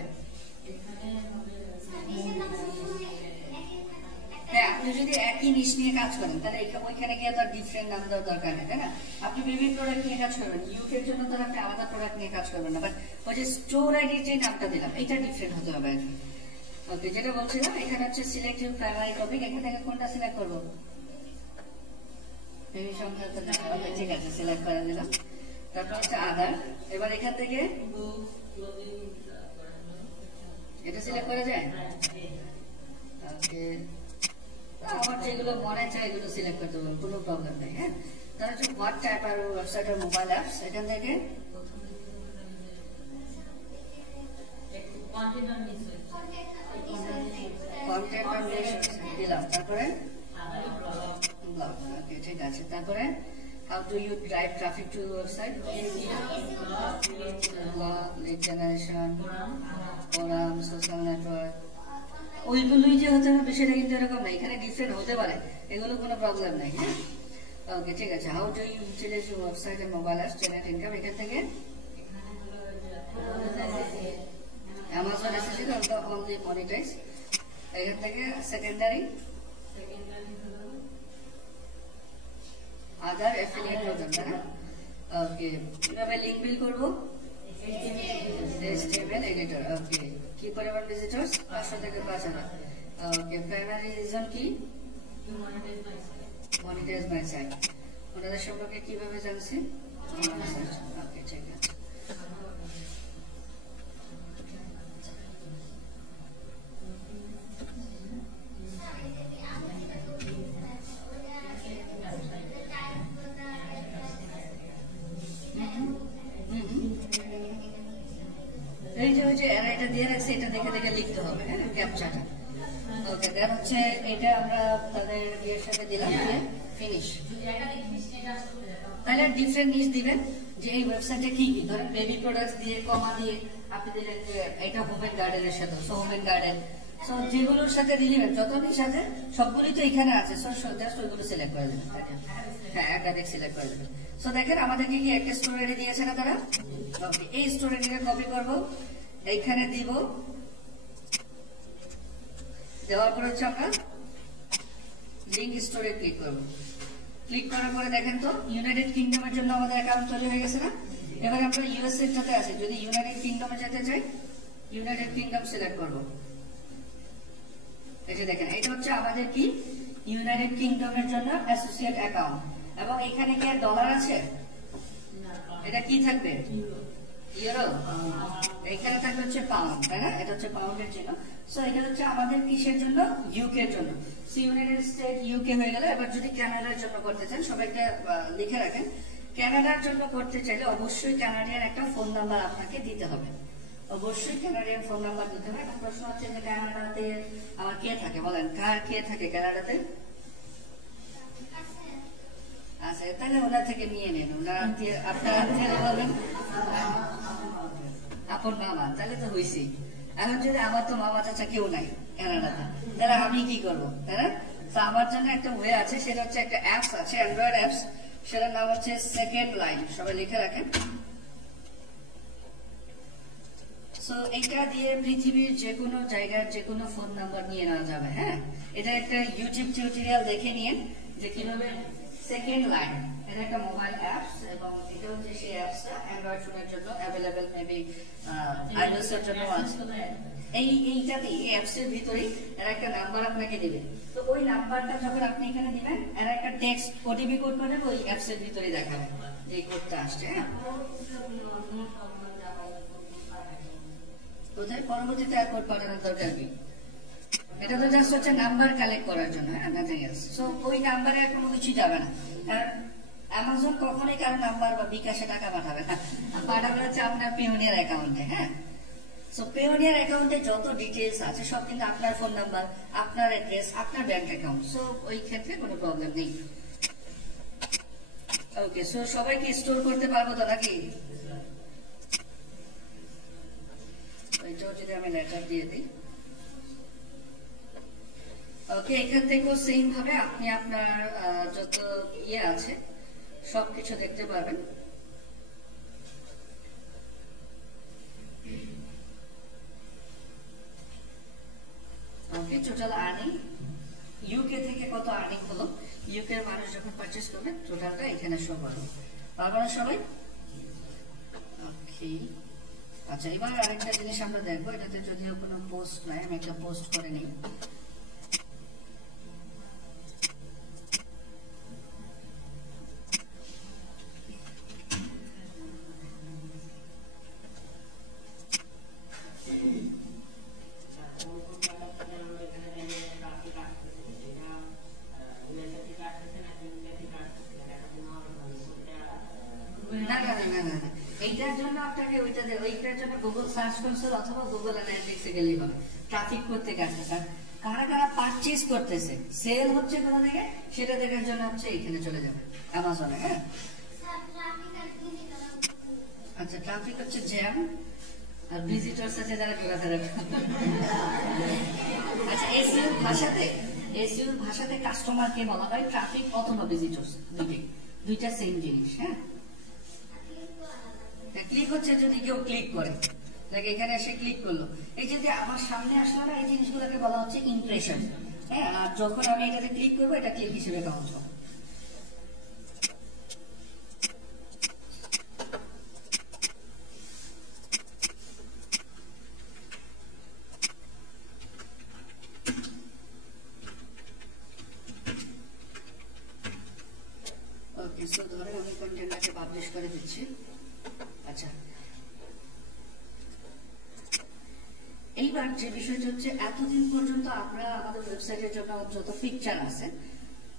হ্যাঁ, আপনি যদি একই নিশ নিয়ে কাজ করেন তাহলে ওইখানে গিয়ে তার ডিফারেন্ট নাম দেওয়ার দরকার নেই, তাই না? আপনি বিভিন্ন প্রোডাক্ট নিয়ে কাজ করবেন, ইউকের জন্য তো আপনি আলাদা প্রোডাক্ট নিয়ে কাজ করবেন না, বাট ওই যে স্টোর আইডির যে নামটা দিলাম এটা ডিফারেন্ট হতে হবে আর কি। ওকে, যেটা বলছিলাম এখানে হচ্ছে সিলেক্ট ইউর প্রাইমারি টপিক। এখান থেকে কোনটা সিলেক্ট করবো? ঠিক আছে, সিলেক্ট করে দিলাম। তারপর হচ্ছে আদার। এবার এখান থেকে এটা সিলেক্ট করা যায়? ওকে, আমার যেগুলো মনে চায় এগুলো সিলেক্ট করতে পারবো, কোনো প্রবলেম নেই। হ্যাঁ, তাহলে হচ্ছে what type R website R mobile apps. এখান থেকে কন্টেন্ট আর দিলাম, তারপরে ব্লগ। ওকে, ঠিক আছে, তারপরে how do you drive traffic to your website? Blog, lead generation, forum, social network, ওইগুলোই যে হতে হবে সেটা কিন্তু এরকম না, এখানে ডিফারেন্ট হতে পারে, এগুলো কোনো প্রবলেম নাই। হ্যাঁ, ওকে, ঠিক আছে। How do you utilize your website and mobile apps generate income. এখান থেকে অ্যামাজন এসেছিল অনলি মনিটাইজ। এখান থেকে সেকেন্ডারি আদার অ্যাফিলিয়েট প্রোগ্রাম, তাই না? ওকে, কিভাবে লিংক বিল করবো? HTML editor. ওকে, কি পরিমাণ ভিজিটরস? 500 থেকে 5000। ওকে, প্রাইমারি রিজন কি? Monetize my site. ওনাদের সম্পর্কে কিভাবে জানছি? ওকে, ঠিক আছে। এই যে ওই যে অ্যারাইটা দিয়ে রাখছে এটা দেখে দেখে লিখতে হবে। হ্যাঁ, ক্যাপচাটা। ওকে, দেন হচ্ছে এটা আমরা তাদের ইয়ের সাথে দিলাম, ফিনিশ। তাহলে ডিফারেন্ট নিশ দিবেন যে এই ওয়েবসাইটে কি কি, ধরেন বেবি প্রোডাক্টস দিয়ে কমা দিয়ে আপনি দিলেন যে এটা হোম এন্ড গার্ডেনের সাথে, so home and garden. So যেগুলোর সাথে দিলেন যত নিশ আছে সবগুলোই তো এখানে আছে, সো জাস্ট ওইগুলো সিলেক্ট করে দেবেন। হ্যাঁ, একাধিক সিলেক্ট করে দেবেন। সো দেখেন আমাদেরকে কি একটা স্টোরি দিয়েছে না তারা? ওকে, এই স্টোরিটাকে কপি করব, এইখানে দিব, দেওয়ার পর হচ্ছে আমরা লিংক স্টোরে ক্লিক করব। ক্লিক করার পরে দেখেন তো ইউনাইটেড কিংডমের জন্য আমাদের অ্যাকাউন্ট তৈরি হয়ে গেছে না? এবার আমরা ইউএসএ এর সাথে আছে, যদি ইউনাইটেড কিংডমে যেতে চাই ইউনাইটেড কিংডম সিলেক্ট করব। এই যে দেখেন এটা হচ্ছে আমাদের কি ইউনাইটেড কিংডমের জন্য অ্যাসোসিয়েট অ্যাকাউন্ট। এবং এখানে কি ডলার আছে? এটা কি থাকবে? ইউরো। এখানে থাকবে হচ্ছে পাউন্ড, তাই না? এটা হচ্ছে পাউন্ডের জন্য। সো এটা হচ্ছে আমাদের কিসের জন্য? ইউকে এর জন্য। সো ইউনাইটেড স্টেট ইউকে হয়ে গেল। এবার যদি কানাডার জন্য করতে চান সবাইকে লিখে রাখেন, কানাডার জন্য করতে চাইলে অবশ্যই কানাডিয়ান একটা ফোন নাম্বার আপনাকে দিতে হবে, অবশ্যই কানাডিয়ান ফোন নাম্বার দিতে হবে। এখন প্রশ্ন হচ্ছে যে কানাডাতে আমার কে থাকে বলেন, কার কে থাকে কানাডাতে? আচ্ছা, তাহলে ওনার থেকে নিয়ে নেন, ওনার আপনার আত্মীয় বলবেন আপন মামা, তাহলে তো হয়েছি। এখন যদি আমার তো মামা চাচা কেউ নাই কানাডাতে, তাহলে আমি কি করবো, তাই না? তো আমার জন্য একটা ওয়ে আছে, সেটা হচ্ছে একটা অ্যাপস আছে, অ্যান্ড্রয়েড অ্যাপস, সেটার নাম হচ্ছে সেকেন্ড লাইন। সবাই লিখে রাখেন। সো এইটা দিয়ে পৃথিবীর যে কোনো জায়গার যে কোনো ফোন নাম্বার নিয়ে নেওয়া যাবে। হ্যাঁ, এটা একটা ইউটিউব টিউটোরিয়াল দেখে নিন যে কিভাবে সেকেন্ড লাইন, এটা একটা মোবাইল অ্যাপস এবং এটা হচ্ছে সেই অ্যাপসটা অ্যান্ড্রয়েড ফোনের জন্য অ্যাভেলেবেল, মেবি আইওএস এর জন্য আছে। এইটাতে এই অ্যাপস এর ভিতরেই এর একটা নাম্বার আপনাকে দিবে। তো ওই নাম্বারটা যখন আপনি এখানে দিবেন এর একটা টেক্সট ওটিপি কোড পাবেন, ওই অ্যাপস এর ভিতরেই দেখাবে যে কোডটা আসছে। হ্যাঁ, কোথায় পরবর্তীতে আর কোড পাঠানোর দরকার কি? এটা তো জাস্ট হচ্ছে নাম্বার কালেক্ট করার জন্য, হ্যাঁ, নাথিং এলস। সো ওই নাম্বারে কোনো কিছু যাবে না, কারণ অ্যামাজন কখনোই কারো নাম্বার বা বিকাশে টাকা পাঠাবে না, পাঠাবে হচ্ছে আপনার পেওনিয়ার অ্যাকাউন্টে। হ্যাঁ, সো পেওনিয়ার অ্যাকাউন্টে যত ডিটেলস আছে সব কিন্তু আপনার ফোন নাম্বার, আপনার অ্যাড্রেস, আপনার ব্যাংক অ্যাকাউন্ট। সো ওই ক্ষেত্রে কোনো প্রবলেম নেই। ওকে, সো সবাই কি স্টোর করতে পারবো তো নাকি? ওইটাও যদি আমি লেটার দিয়ে দিই। ওকে, এখান থেকেও সেম ভাবে আপনি আপনার যত ইয়ে আছে সবকিছু দেখতে পারবেন। ওকে, টোটাল আর্নিং ইউকে থেকে কত আর্নিং হলো, ইউকে এর মানুষ যখন পারচেজ করবে টোটালটা এখানে শো করবে। পারবে না সবাই? ওকে, আচ্ছা, এবার আরেকটা জিনিস আমরা দেখবো। এটাতে যদিও কোনো পোস্ট নাই, আমি একটা পোস্ট করে নিই। না না না না না, এইটার জন্য আপনাকে ওইটার জন্য গুগল সার্চ কনসোল অথবা গুগল অ্যানালিটিক্সে গেলেই হবে। ট্রাফিক করতে আসছে, কারা কারা পারচেজ করতেছে, সেল হচ্ছে কোথা থেকে সেটা দেখার জন্য হচ্ছে এখানে চলে যাবে অ্যামাজনে। হ্যাঁ, আচ্ছা, ট্রাফিক হচ্ছে জ্যাম, আর ভিজিটরস আছে যারা ঘোরাফেরা। আচ্ছা, এসইউর ভাষাতে কাস্টমারকে বলা হয় ট্রাফিক অথবা ভিজিটরস, দুইটা সেম জিনিস। হ্যাঁ, ক্লিক হচ্ছে যদি কেউ ক্লিক করে, দেখ এখানে এসে ক্লিক করলো, এই যদি আমার সামনে আসলো না, এই জিনিসগুলোকে বলা হচ্ছে ইমপ্রেশন। হ্যাঁ, আর যখন আমি এটাতে ক্লিক করবো এটা ক্লিক হিসেবে কাউন্ট হবে। ওকে, সো ধরেন আমি কন্টেন্টটাকে পাবলিশ করে দিচ্ছি। আচ্ছা, এইবার যে বিষয়টা হচ্ছে, এতদিন পর্যন্ত আমরা আমাদের ওয়েবসাইটের জন্য যত পিকচার আছে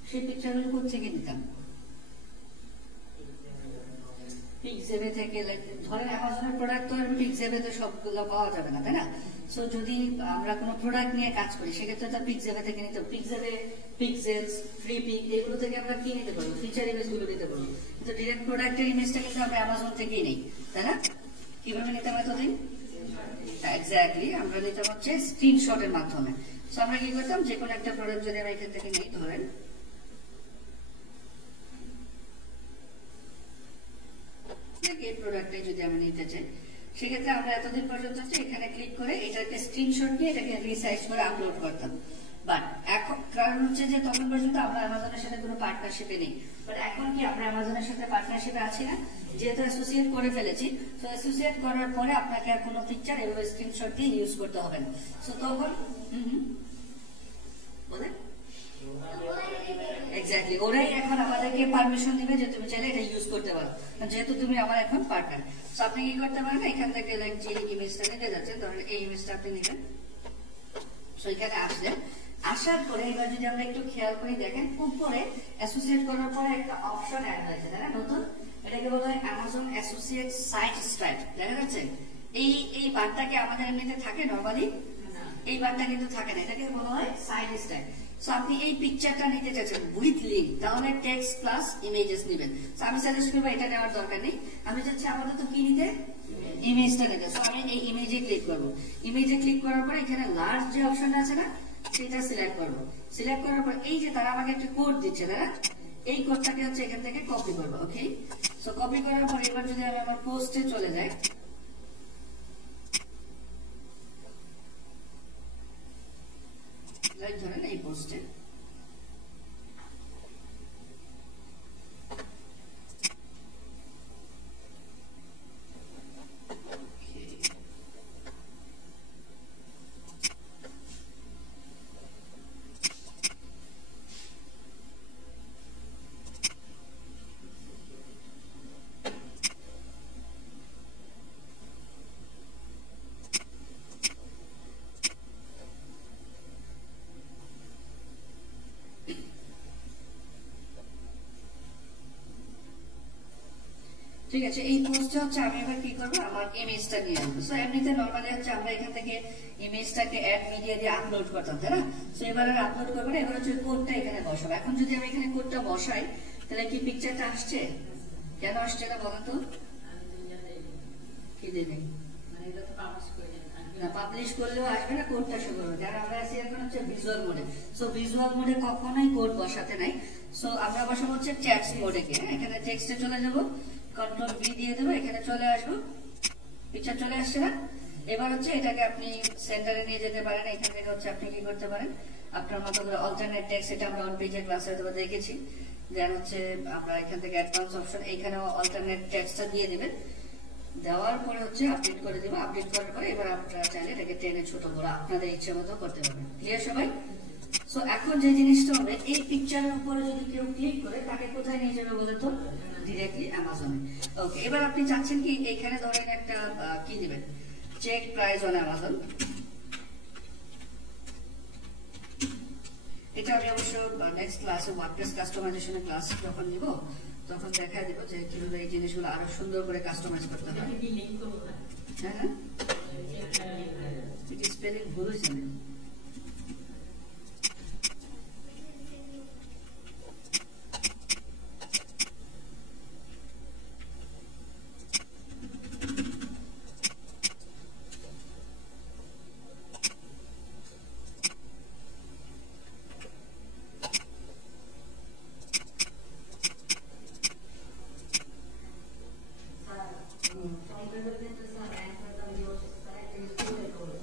সেই পিকচারগুলো কোথেকে নিতাম? পিক্সেভে থেকে। ধরেন অ্যামাজনের প্রোডাক্ট তো আর পিক্সেভেতে সবগুলো পাওয়া যাবে না, তাই না? সো যদি আমরা কোনো প্রোডাক্ট নিয়ে কাজ করি সেক্ষেত্রে তো পিক্সেভে থেকে নিতে, পিক্সেভে, পিক্সেলস, ফ্রি পিক এগুলো থেকে আমরা কি নিতে পারবো? ফিচার ইমেজ গুলো নিতে পারবো। কিন্তু ডিরেক্ট প্রোডাক্টের ইমেজটা কিন্তু আমরা অ্যামাজন থেকেই নেই, তাই না? কিভাবে নিতাম এতদিন? এক্স্যাক্টলি, আমরা নিতাম হচ্ছে স্ক্রিনশটের মাধ্যমে। সো আমরা কি করতাম, যে কোনো একটা প্রোডাক্ট যদি আমরা এখান থেকে নেই, ধরেন এই প্রোডাক্টে যদি আমরা নিতে চাই, সেক্ষেত্রে আমরা এতদিন পর্যন্ত এখানে ক্লিক করে এটাকে স্ক্রিনশট নিয়ে এটাকে রিসাইজ করে আপলোড করতাম। বাট এখন কারণ হচ্ছে যে তখন পর্যন্ত আমরা অ্যামাজনের সাথে কোনো পার্টনারশিপে নেই। বাট এখন কি আমরা অ্যামাজনের সাথে পার্টনারশিপে আছি না? যেহেতু অ্যাসোসিয়েট করে ফেলেছি, তো অ্যাসোসিয়েট করার পরে আপনাকে আর কোনো পিকচার এভাবে স্ক্রিনশট দিয়ে ইউজ করতে হবে না। সো তখন বলে এক্স্যাক্টলি ওরাই এখন আমাদেরকে পারমিশন দিবে যে তুমি চাইলে এটা ইউজ করতে পারো, যেহেতু তুমি আমার এখন পার্টনার। সো আপনি কি করতে পারেন, এখান থেকে যে ইমেজটা নিতে যাচ্ছে, ধরেন এই ইমেজটা আপনি নিলেন। সো এখানে আসলেন, আসার পরে এবার যদি আমরা একটু খেয়াল করে দেখেন, উপরে অ্যাসোসিয়েট করার পরে একটা অপশন অ্যাড হয়েছে, তাই না? নতুন, এটাকে বলা হয় অ্যামাজন অ্যাসোসিয়েট সাইট স্ট্রাইপ। দেখা যাচ্ছে এই বারটাকে আমাদের এমনিতে থাকে নরমালি, এই বারটা কিন্তু থাকে না, এটাকে বলা হয় সাইড স্ট্রাইপ। সো আপনি এই পিকচারটা নিতে চাচ্ছেন উইথ লিঙ্ক, তাহলে টেক্সট প্লাস ইমেজেস নেবেন। সো আমি সাজেস্ট করবো এটা নেওয়ার দরকার নেই, আমি চাচ্ছি আমাদের তো কি নিতে, ইমেজটা নিতে। সো আমি এই ইমেজে ক্লিক করবো। ইমেজে ক্লিক করার পরে এখানে লাস্ট যে অপশনটা আছে না, সেটা সিলেক্ট করবো। সিলেক্ট করার পর এই যে তারা আমাকে একটা কোড দিচ্ছে, তারা এই কোডটাকে হচ্ছে এখান থেকে কপি করবো। ওকে, সো কপি করার পর এবার যদি আমি আমার পোস্টে চলে যাই, ধরেন এই পোস্টে ঠিক আছে, এই পোস্টে হচ্ছে আমি এবার কি করবো, আমার ইমেজটা নিয়ে আসবো। সো এমনিতে নর্মালি হচ্ছে আমরা এখান থেকে ইমেজটাকে অ্যাড মিডিয়া দিয়ে আপলোড করতাম, তাই না? সো এবার আর আপলোড করবো না, এবার হচ্ছে কোডটা এখানে বসাবো। এখন যদি আমি এখানে কোডটা বসাই তাহলে কি পিকচারটা আসছে? কেন আসছে না বলো তো? কি দেবে মানে এটা তো পাবলিশ করে দেন না, পাবলিশ করলেও আসবে না, কোডটা শো করবে। কারণ আমরা আছি এখন হচ্ছে ভিজুয়াল মোডে। সো ভিজুয়াল মোডে কখনোই কোড বসাতে নাই। সো আমরা বসাবো হচ্ছে টেক্সট মোডে গিয়ে। এখানে টেক্সটে চলে যাব, কন্ট্রোল ভি দিয়ে দেবো, এখানে চলে আসবো, পিকচার চলে আসছে না? এবার হচ্ছে এটাকে আপনি সেন্টারে নিয়ে যেতে পারেন। এখান থেকে হচ্ছে আপনি কি করতে পারেন, আপনার মতো করে অল্টারনেট টেক্সট, এটা আমরা অন পেজের ক্লাসে হয়তো দেখেছি। দেন হচ্ছে আমরা এখান থেকে অ্যাডভান্স অপশন, এইখানেও অল্টারনেট টেক্সটটা দিয়ে দিবেন। দেওয়ার পরে হচ্ছে আপডেট করে দেবো। আপডেট করার পরে এবার আপনারা চাইলে এটাকে টেনে ছোট বড় আপনাদের ইচ্ছে মতো করতে পারবেন। ক্লিয়ার সবাই? সো এখন যে জিনিসটা হবে, এই পিকচারের উপরে যদি কেউ ক্লিক করে তাকে কোথায় নিয়ে যাবে বলে তো? ডিরেক্টলি অ্যামাজনে। ওকে, এবার আপনি চাচ্ছেন কি এখানে ধরেন একটা কি দিবেন, চেক প্রাইস অন অ্যামাজন। এটা আমি অবশ্য নেক্সট ক্লাসে ওয়ার্ডপ্রেস কাস্টমাইজেশনের ক্লাস যখন নিব তখন দেখা দিব যে কিভাবে এই জিনিসগুলো আরো সুন্দর করে কাস্টমাইজ করতে হয়। এটা কি লিংক করব না হ্যাঁ হ্যাঁ, এটা স্পেলিং ভুল হয়েছে না?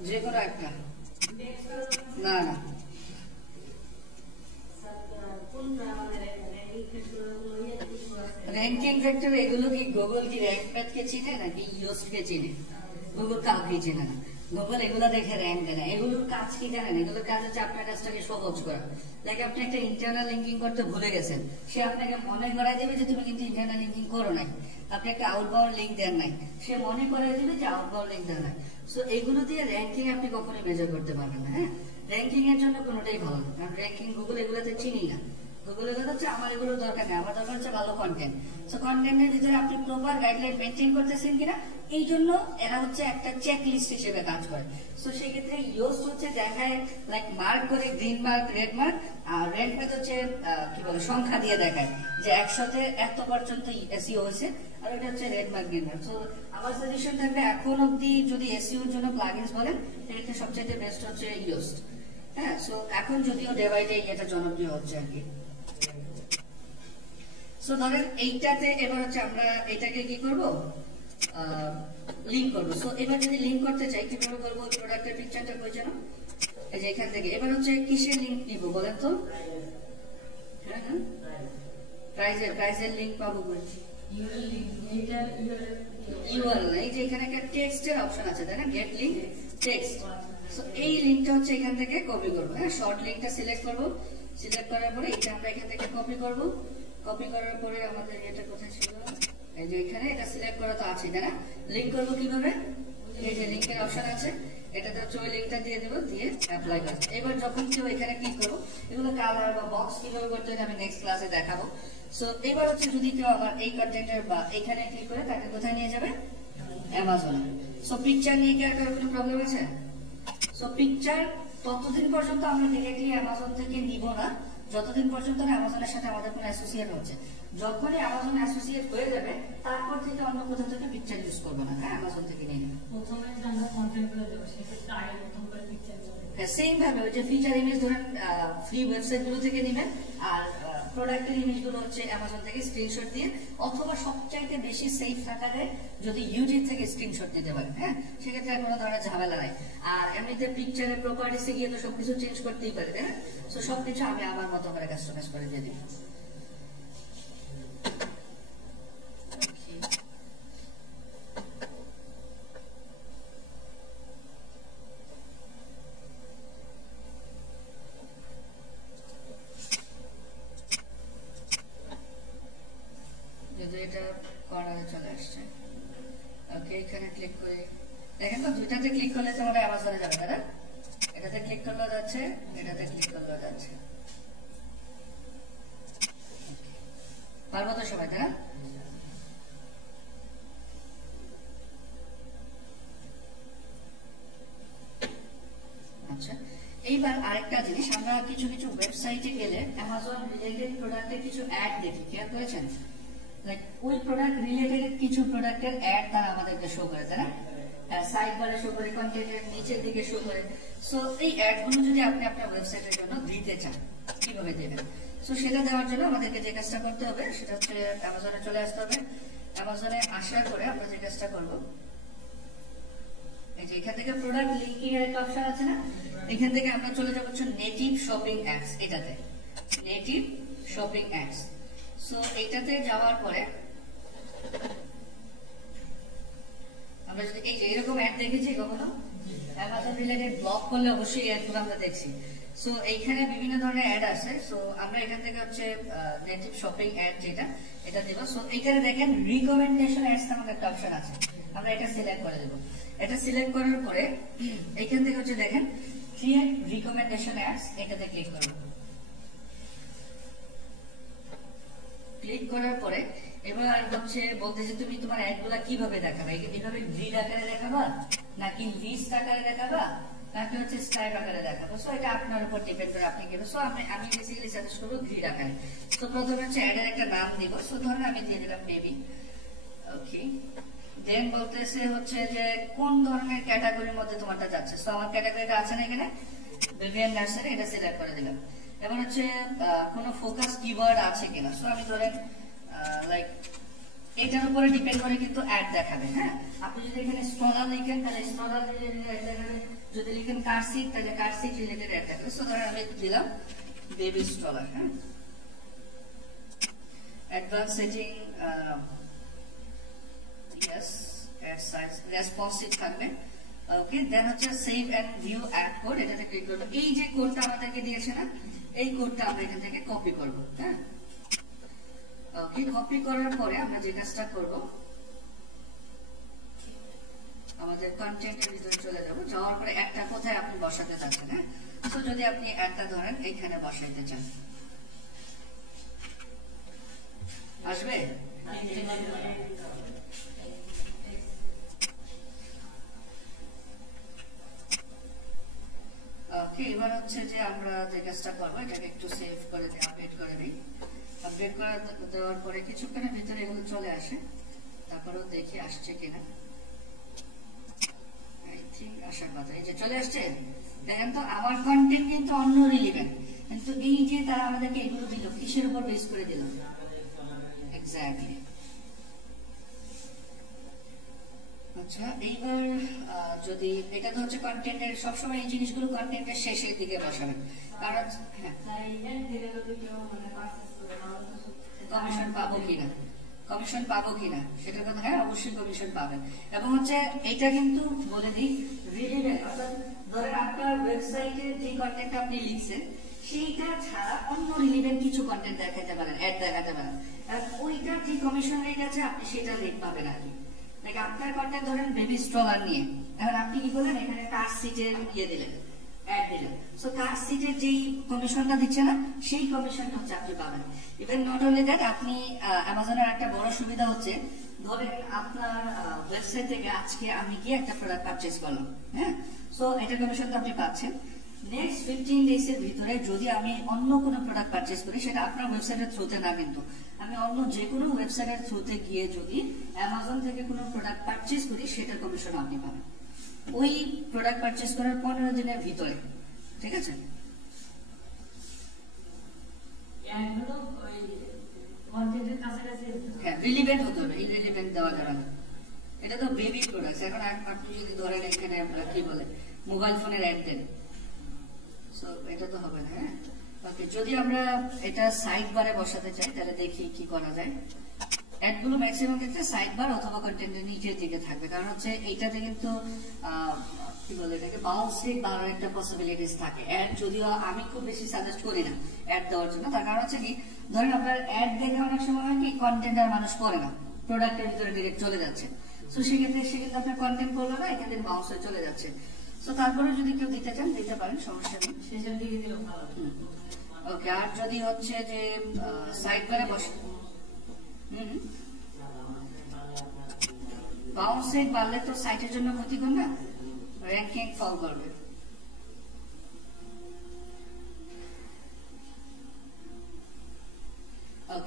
যে কোনো একটা, না না, র্যাঙ্কিং ফ্যাক্টর এগুলো কি গুগল কি র্যাঙ্ক প্যাড কে চিনে নাকি ইয়োস্ট কে চিনে? গুগল কাউকে চিনে না। গুগল এগুলো দেখে র্যাঙ্ক দেয় না। এগুলোর কাজ কি জানেন? এগুলোর কাজ হচ্ছে আপনার কাজটাকে সহজ করা। লাইক আপনি একটা ইন্টারনাল লিঙ্কিং করতে ভুলে গেছেন, সে আপনাকে মনে করাই দেবে যে তুমি কিন্তু ইন্টারনাল লিঙ্কিং করো নাই। আপনি একটা আউটবাউন্ড লিঙ্ক দেন নাই, সে মনে করাই দেবে যে আউটবাউন্ড লিঙ্ক দেন নাই। সো এগুলো দিয়ে র্যাঙ্কিং আপনি কখনোই মেজার করতে পারবেন না। হ্যাঁ, র্যাঙ্কিং এর জন্য কোনোটাই ভালো না, কারণ র্যাঙ্কিং গুগল এগুলোতে চিনি না। গুগলের কথা হচ্ছে আমার এগুলোর দরকার নেই, আমার দরকার হচ্ছে ভালো কন্টেন্ট। সো কন্টেন্টের ভিতরে আপনি প্রপার গাইডলাইন মেনটেন করতেছেন কিনা, এই জন্য এরা হচ্ছে একটা চেক লিস্ট হিসেবে কাজ করে। সো সেক্ষেত্রে ইয়োস্ট হচ্ছে দেখায় লাইক মার্ক করে, গ্রিন মার্ক, রেড মার্ক, আর রেড মার্ক হচ্ছে কি বলে সংখ্যা দিয়ে দেখায় যে 100-তে এত পর্যন্ত এসইও হয়েছে, আর ওটা হচ্ছে red mark, green mark. So আমার সাজেশন থাকবে এখন অব্দি যদি এসইওর জন্য প্লাগইনস বলেন সেক্ষেত্রে সবচেয়ে বেস্ট হচ্ছে ইয়োস্ট। হ্যাঁ, সো এখন যদিও ডে বাই ডে এটা জনপ্রিয় হচ্ছে আর কি। সো ধরেন এইটাতে এবার হচ্ছে আমরা এটাকে কি করব, লিংক করব। সো এবার যদি লিংক করতে চাই কিভাবে করব? প্রোডাক্টের পিকচারটা কই যেন, এই যে এখান থেকে। এবার হচ্ছে কিসের লিংক নিব বলেন তো? হ্যাঁ হ্যাঁ, প্রাইজের লিংক পাবো বলছি। ইউআরএল এই যে এখানে একটা টেক্সটের অপশন আছে তাই না, গেট লিংক টেক্সট। সো এই লিংকটা হচ্ছে এখান থেকে কপি করব। হ্যাঁ, শর্ট লিংকটা সিলেক্ট করব, সিলেক্ট করার পরে এটা আমরা এখান থেকে কপি করব। কপি করার পরে আমাদের এটা কোথায় ছিল, এই যে এখানে এটা সিলেক্ট করা তো আছে তাই না। লিংক করব কিভাবে, এই যে লিংকের অপশন আছে, এটাতে হচ্ছে ওই লিংকটা দিয়ে দেবো, দিয়ে অ্যাপ্লাই করব। এবার যখন কেউ এখানে ক্লিক করবো, এগুলো কালার বা বক্স কিভাবে করতে হয় আমি নেক্সট ক্লাসে দেখাবো। সো এবার হচ্ছে যদি কেউ আমার এই কন্টেন্টের বা এখানে ক্লিক করে তাকে কোথায় নিয়ে যাবে? অ্যামাজনে। সো পিকচার নিয়ে কি আর কোনো প্রবলেম আছে? সো পিকচার ততদিন পর্যন্ত আমরা ডিরেক্টলি অ্যামাজন থেকে নিব না যতদিন পর্যন্ত না অ্যামাজনের সাথে আমাদের কোনো অ্যাসোসিয়েট হচ্ছে। যখনই অ্যামাজন অ্যাসোসিয়েট হয়ে যাবে তারপর থেকে অন্য কোথাও থেকে পিকচার ইউজ করবে না। হ্যাঁ, অ্যামাজন থেকে নিয়ে নেবে। প্রথমে যে আমরা কন্টেন্ট করে দেবো সেক্ষেত্রে আগে প্রথম করে পিকচার হ্যাঁ, সেম ভাবে ওই যে ফিচার ইমেজ ধরেন ফ্রি ওয়েবসাইট গুলো থেকে নেবেন, আর প্রোডাক্টের ইমেজ গুলো হচ্ছে অ্যামাজন থেকে স্ক্রিনশট দিয়ে, অথবা সবচাইতে বেশি সেফ থাকারে যদি ইউটিউব থেকে স্ক্রিনশট দিতে পারেন। হ্যাঁ, সেক্ষেত্রে কোনো ধরনের ঝামেলা নাই। আর এমনিতে পিকচারের প্রপার্টিসে গিয়ে তো সবকিছু চেঞ্জ করতেই পারে তাই না। সো সবকিছু আমি আমার মতো করে কাস্টমাইজ করে দিয়ে দিব। এটা কর্নারে চলে আসছে। ওকে, এখানে ক্লিক করে দেখেন তো, দুইটাতে ক্লিক করলে তোমরা অ্যামাজনে যাবে তাই না। এটাতে ক্লিক করলেও যাচ্ছে, এটাতে ক্লিক করলেও যাচ্ছে। পারবো তো সবাই তাই না? এইবার আরেকটা জিনিস, আমরা কিছু কিছু ওয়েবসাইটে গেলে অ্যামাজন রিলেটেড প্রোডাক্টের কিছু অ্যাড দেখি, খেয়াল করেছেন? লাইক ওই প্রোডাক্ট রিলেটেড কিছু প্রোডাক্টের অ্যাড তারা আমাদেরকে শো করে, তাই না? সাইড বারে শো করে, কন্টেন্টের নিচের দিকে শো করে। সো এই অ্যাডগুলো যদি আপনি আপনার ওয়েবসাইটের জন্য দিতে চান, কিভাবে দেবেন? সো সেটা দেওয়ার জন্য আমাদেরকে যে কাজটা করতে হবে সেটা হচ্ছে অ্যামাজনে চলে আসতে হবে। অ্যামাজনে আসার পরে আমরা যে কাজটা করবো, এই যে এখান থেকে প্রোডাক্ট লিঙ্কিং এর একটা অপশন আছে না, এখান থেকে আমরা চলে যাবো হচ্ছে নেটিভ শপিং অ্যাডস, এটাতে নেটিভ শপিং অ্যাডস। সো এইটাতে যাওয়ার পরে আমরা যদি এই যে এরকম অ্যাড দেখেছি কখনো অ্যামাজন রিলেটেড ব্লগ করলে অবশ্যই অ্যাডগুলো আমরা দেখছি। সো এইখানে বিভিন্ন ধরনের অ্যাড আছে। সো আমরা এখান থেকে হচ্ছে নেটিভ শপিং অ্যাড যেটা, এটা দেব। সো এইখানে দেখেন রিকমেন্ডেশন অ্যাডস নামক একটা অপশন আছে, আমরা এটা সিলেক্ট করে দেব। এটা সিলেক্ট করার পরে এইখান থেকে হচ্ছে দেখেন ক্রিয়েট রিকমেন্ডেশন অ্যাডস, এটাতে ক্লিক করব। ক্লিক করার পরে এবার হচ্ছে বলতেছে তুমি তোমার অ্যাডগুলো কিভাবে দেখাবে, এইভাবে গ্রিড আকারে দেখাবা নাকি লিস্ট আকারে দেখাবা নাকি হচ্ছে স্ট্রাইপ আকারে দেখাবো। সো এটা আপনার উপর ডিপেন্ড করে আপনি কিভাবে। সো আমি বেসিক্যালি সাজেস্ট করবো গ্রিড আকারে। সো প্রথমে হচ্ছে অ্যাডের একটা নাম দিব। সো ধরেন আমি দিয়ে দিলাম বেবি। ওকে, দেন বলতেছে হচ্ছে যে কোন ধরনের ক্যাটাগরির মধ্যে তোমারটা যাচ্ছে। সো আমার ক্যাটাগরিটা আছে না এখানে, বেবি এন্ড নার্সারি, এটা সিলেক্ট করে দিলাম। এবার হচ্ছে কোনো ফোকাস কিওয়ার্ড আছে কিনা। সো আমি ধরেন লাইক এটার উপরে ডিপেন্ড করে কিন্তু অ্যাড দেখাবে। হ্যাঁ, আপনি যদি এখানে স্ট্রলার লিখেন তাহলে স্ট্রলার রিলেটেড অ্যাড দেখাবে, যদি লিখেন কার সিট তাহলে কার সিট রিলেটেড অ্যাড দেখাবে। সো ধরেন আমি দিলাম বেবি স্ট্রলার। হ্যাঁ, advance setting, yes, ad size responsive থাকবে। ওকে, দেন হচ্ছে save and view ad code, এটাতে ক্লিক করব। এই যে কোডটা আমাদেরকে দিয়েছে না, এই কোডটা আমরা এখান থেকে কপি করব। হ্যাঁ, ওকে, কপি করার পরে আমরা যে কাজটা করব, আমাদের কন্টেন্টের ভিতরে চলে যাব। যাওয়ার পরে একটা কোথায় আপনি বসাতে চাচ্ছেন। হ্যাঁ, তো যদি আপনি একটা ধরেন এইখানে বসাইতে চান, আসবে? ওকে, এবার হচ্ছে যে আমরা যে কাজটা করবো এটাকে একটু সেভ করে দিই, আপডেট করে দিই। আপডেট করে দেওয়ার পরে কিছুক্ষণের ভিতরে এগুলো চলে আসে, তারপরেও দেখি আসছে কিনা। আই থিঙ্ক আসার কথা। এই যে চলে আসছে, দেখেন তো আমার কন্টেন্ট কিন্তু অন্য রিলেভেন্ট, কিন্তু এই যে তারা আমাদেরকে এগুলো দিল কিসের উপর বেস করে দিল? এক্স্যাক্টলি। আচ্ছা, এইবার যদি এটা তো হচ্ছে কন্টেন্টের, সবসময় এই জিনিসগুলো কন্টেন্টের শেষের দিকে বসাবেন, কারণ কমিশন পাবো কিনা, কমিশন পাবো কিনা সেটার কথা। হ্যাঁ, অবশ্যই কমিশন পাবেন। এবং হচ্ছে এটা কিন্তু বলে দিই রিলেভেন্ট, অর্থাৎ ধরেন আপনার ওয়েবসাইটে যে কন্টেন্ট আপনি লিখছেন সেইটা ছাড়া অন্য রিলেভেন্ট কিছু কন্টেন্ট দেখাতে পারেন, অ্যাড দেখাতে পারেন, আর ওইটার যে কমিশন রেট আছে আপনি সেটা রেট পাবেন আর কি। লাইক আপনার কন্টেন্ট ধরেন বেবি স্ট্রলার নিয়ে, এখন আপনি কি করলেন এখানে কার সিটের ইয়ে দিলেন, অ্যাড দিলেন। সো কার সিটের যেই কমিশনটা দিচ্ছে না সেই কমিশনটা হচ্ছে আপনি পাবেন। ইভেন নট অনলি দ্যাট, আপনি অ্যামাজনের একটা বড় সুবিধা হচ্ছে ধরেন আপনার ওয়েবসাইট থেকে আজকে আমি গিয়ে একটা প্রোডাক্ট পারচেজ করলাম। হ্যাঁ, সো এটা কমিশন তো আপনি পাচ্ছেন। নেক্সট 15 ডেজ এর ভিতরে যদি আমি অন্য কোনো প্রোডাক্ট পারচেজ করি, সেটা আপনার ওয়েবসাইটের থ্রুতে না, কিন্তু আমি অন্য যে কোনো ওয়েবসাইটের থ্রুতে গিয়ে যদি অ্যামাজন থেকে কোনো প্রোডাক্ট পারচেজ করি সেটার কমিশন আপনি পাবেন ওই প্রোডাক্ট পারচেজ করার 15 দিনের ভিতরে। ঠিক আছে, হ্যাঁ, রিলেভেন্ট হতে হবে, ইররিলেভেন্ট দেওয়া যাবে না। এটা তো বেবি প্রোডাক্ট। এখন আপনি যদি ধরেন এখানে কি বলে মোবাইল ফোনের অ্যাড দেন, সো এটা তো হবে না। হ্যাঁ, ওকে, যদি আমরা এটা সাইড বারে বসাতে চাই তাহলে দেখি কি করা যায়। অ্যাডগুলো ম্যাক্সিমাম ক্ষেত্রে সাইড বার অথবা কন্টেন্টের নিচের দিকে থাকবে, কারণ হচ্ছে এইটাতে কিন্তু কি বলে এটাকে বাউন্স রেট বাড়ার একটা পসিবিলিটিস থাকে। অ্যাড যদিও আমি খুব বেশি সাজেস্ট করি না অ্যাড দেওয়ার জন্য, তার কারণ হচ্ছে কি ধরেন আপনার অ্যাড দেখে অনেক সময় হয় কি কন্টেন্ট আর মানুষ পড়ে না, প্রোডাক্টের ভিতরে ডিরেক্ট চলে যাচ্ছে। সো সেক্ষেত্রে সে কিন্তু আপনার কন্টেন্ট করলো না, এখান থেকে বাউন্স হয়ে চলে যাচ্ছে। সো তারপরে যদি কেউ দিতে চান দিতে পারেন, সমস্যা নেই। শেষের দিকে দিলেও ভালো। ওকে, আর যদি হচ্ছে যে সাইড বারে বসে বাউন্স রেট বাড়লে তো সাইটের জন্য ক্ষতিকর না, র্যাঙ্কিং ফল করবে।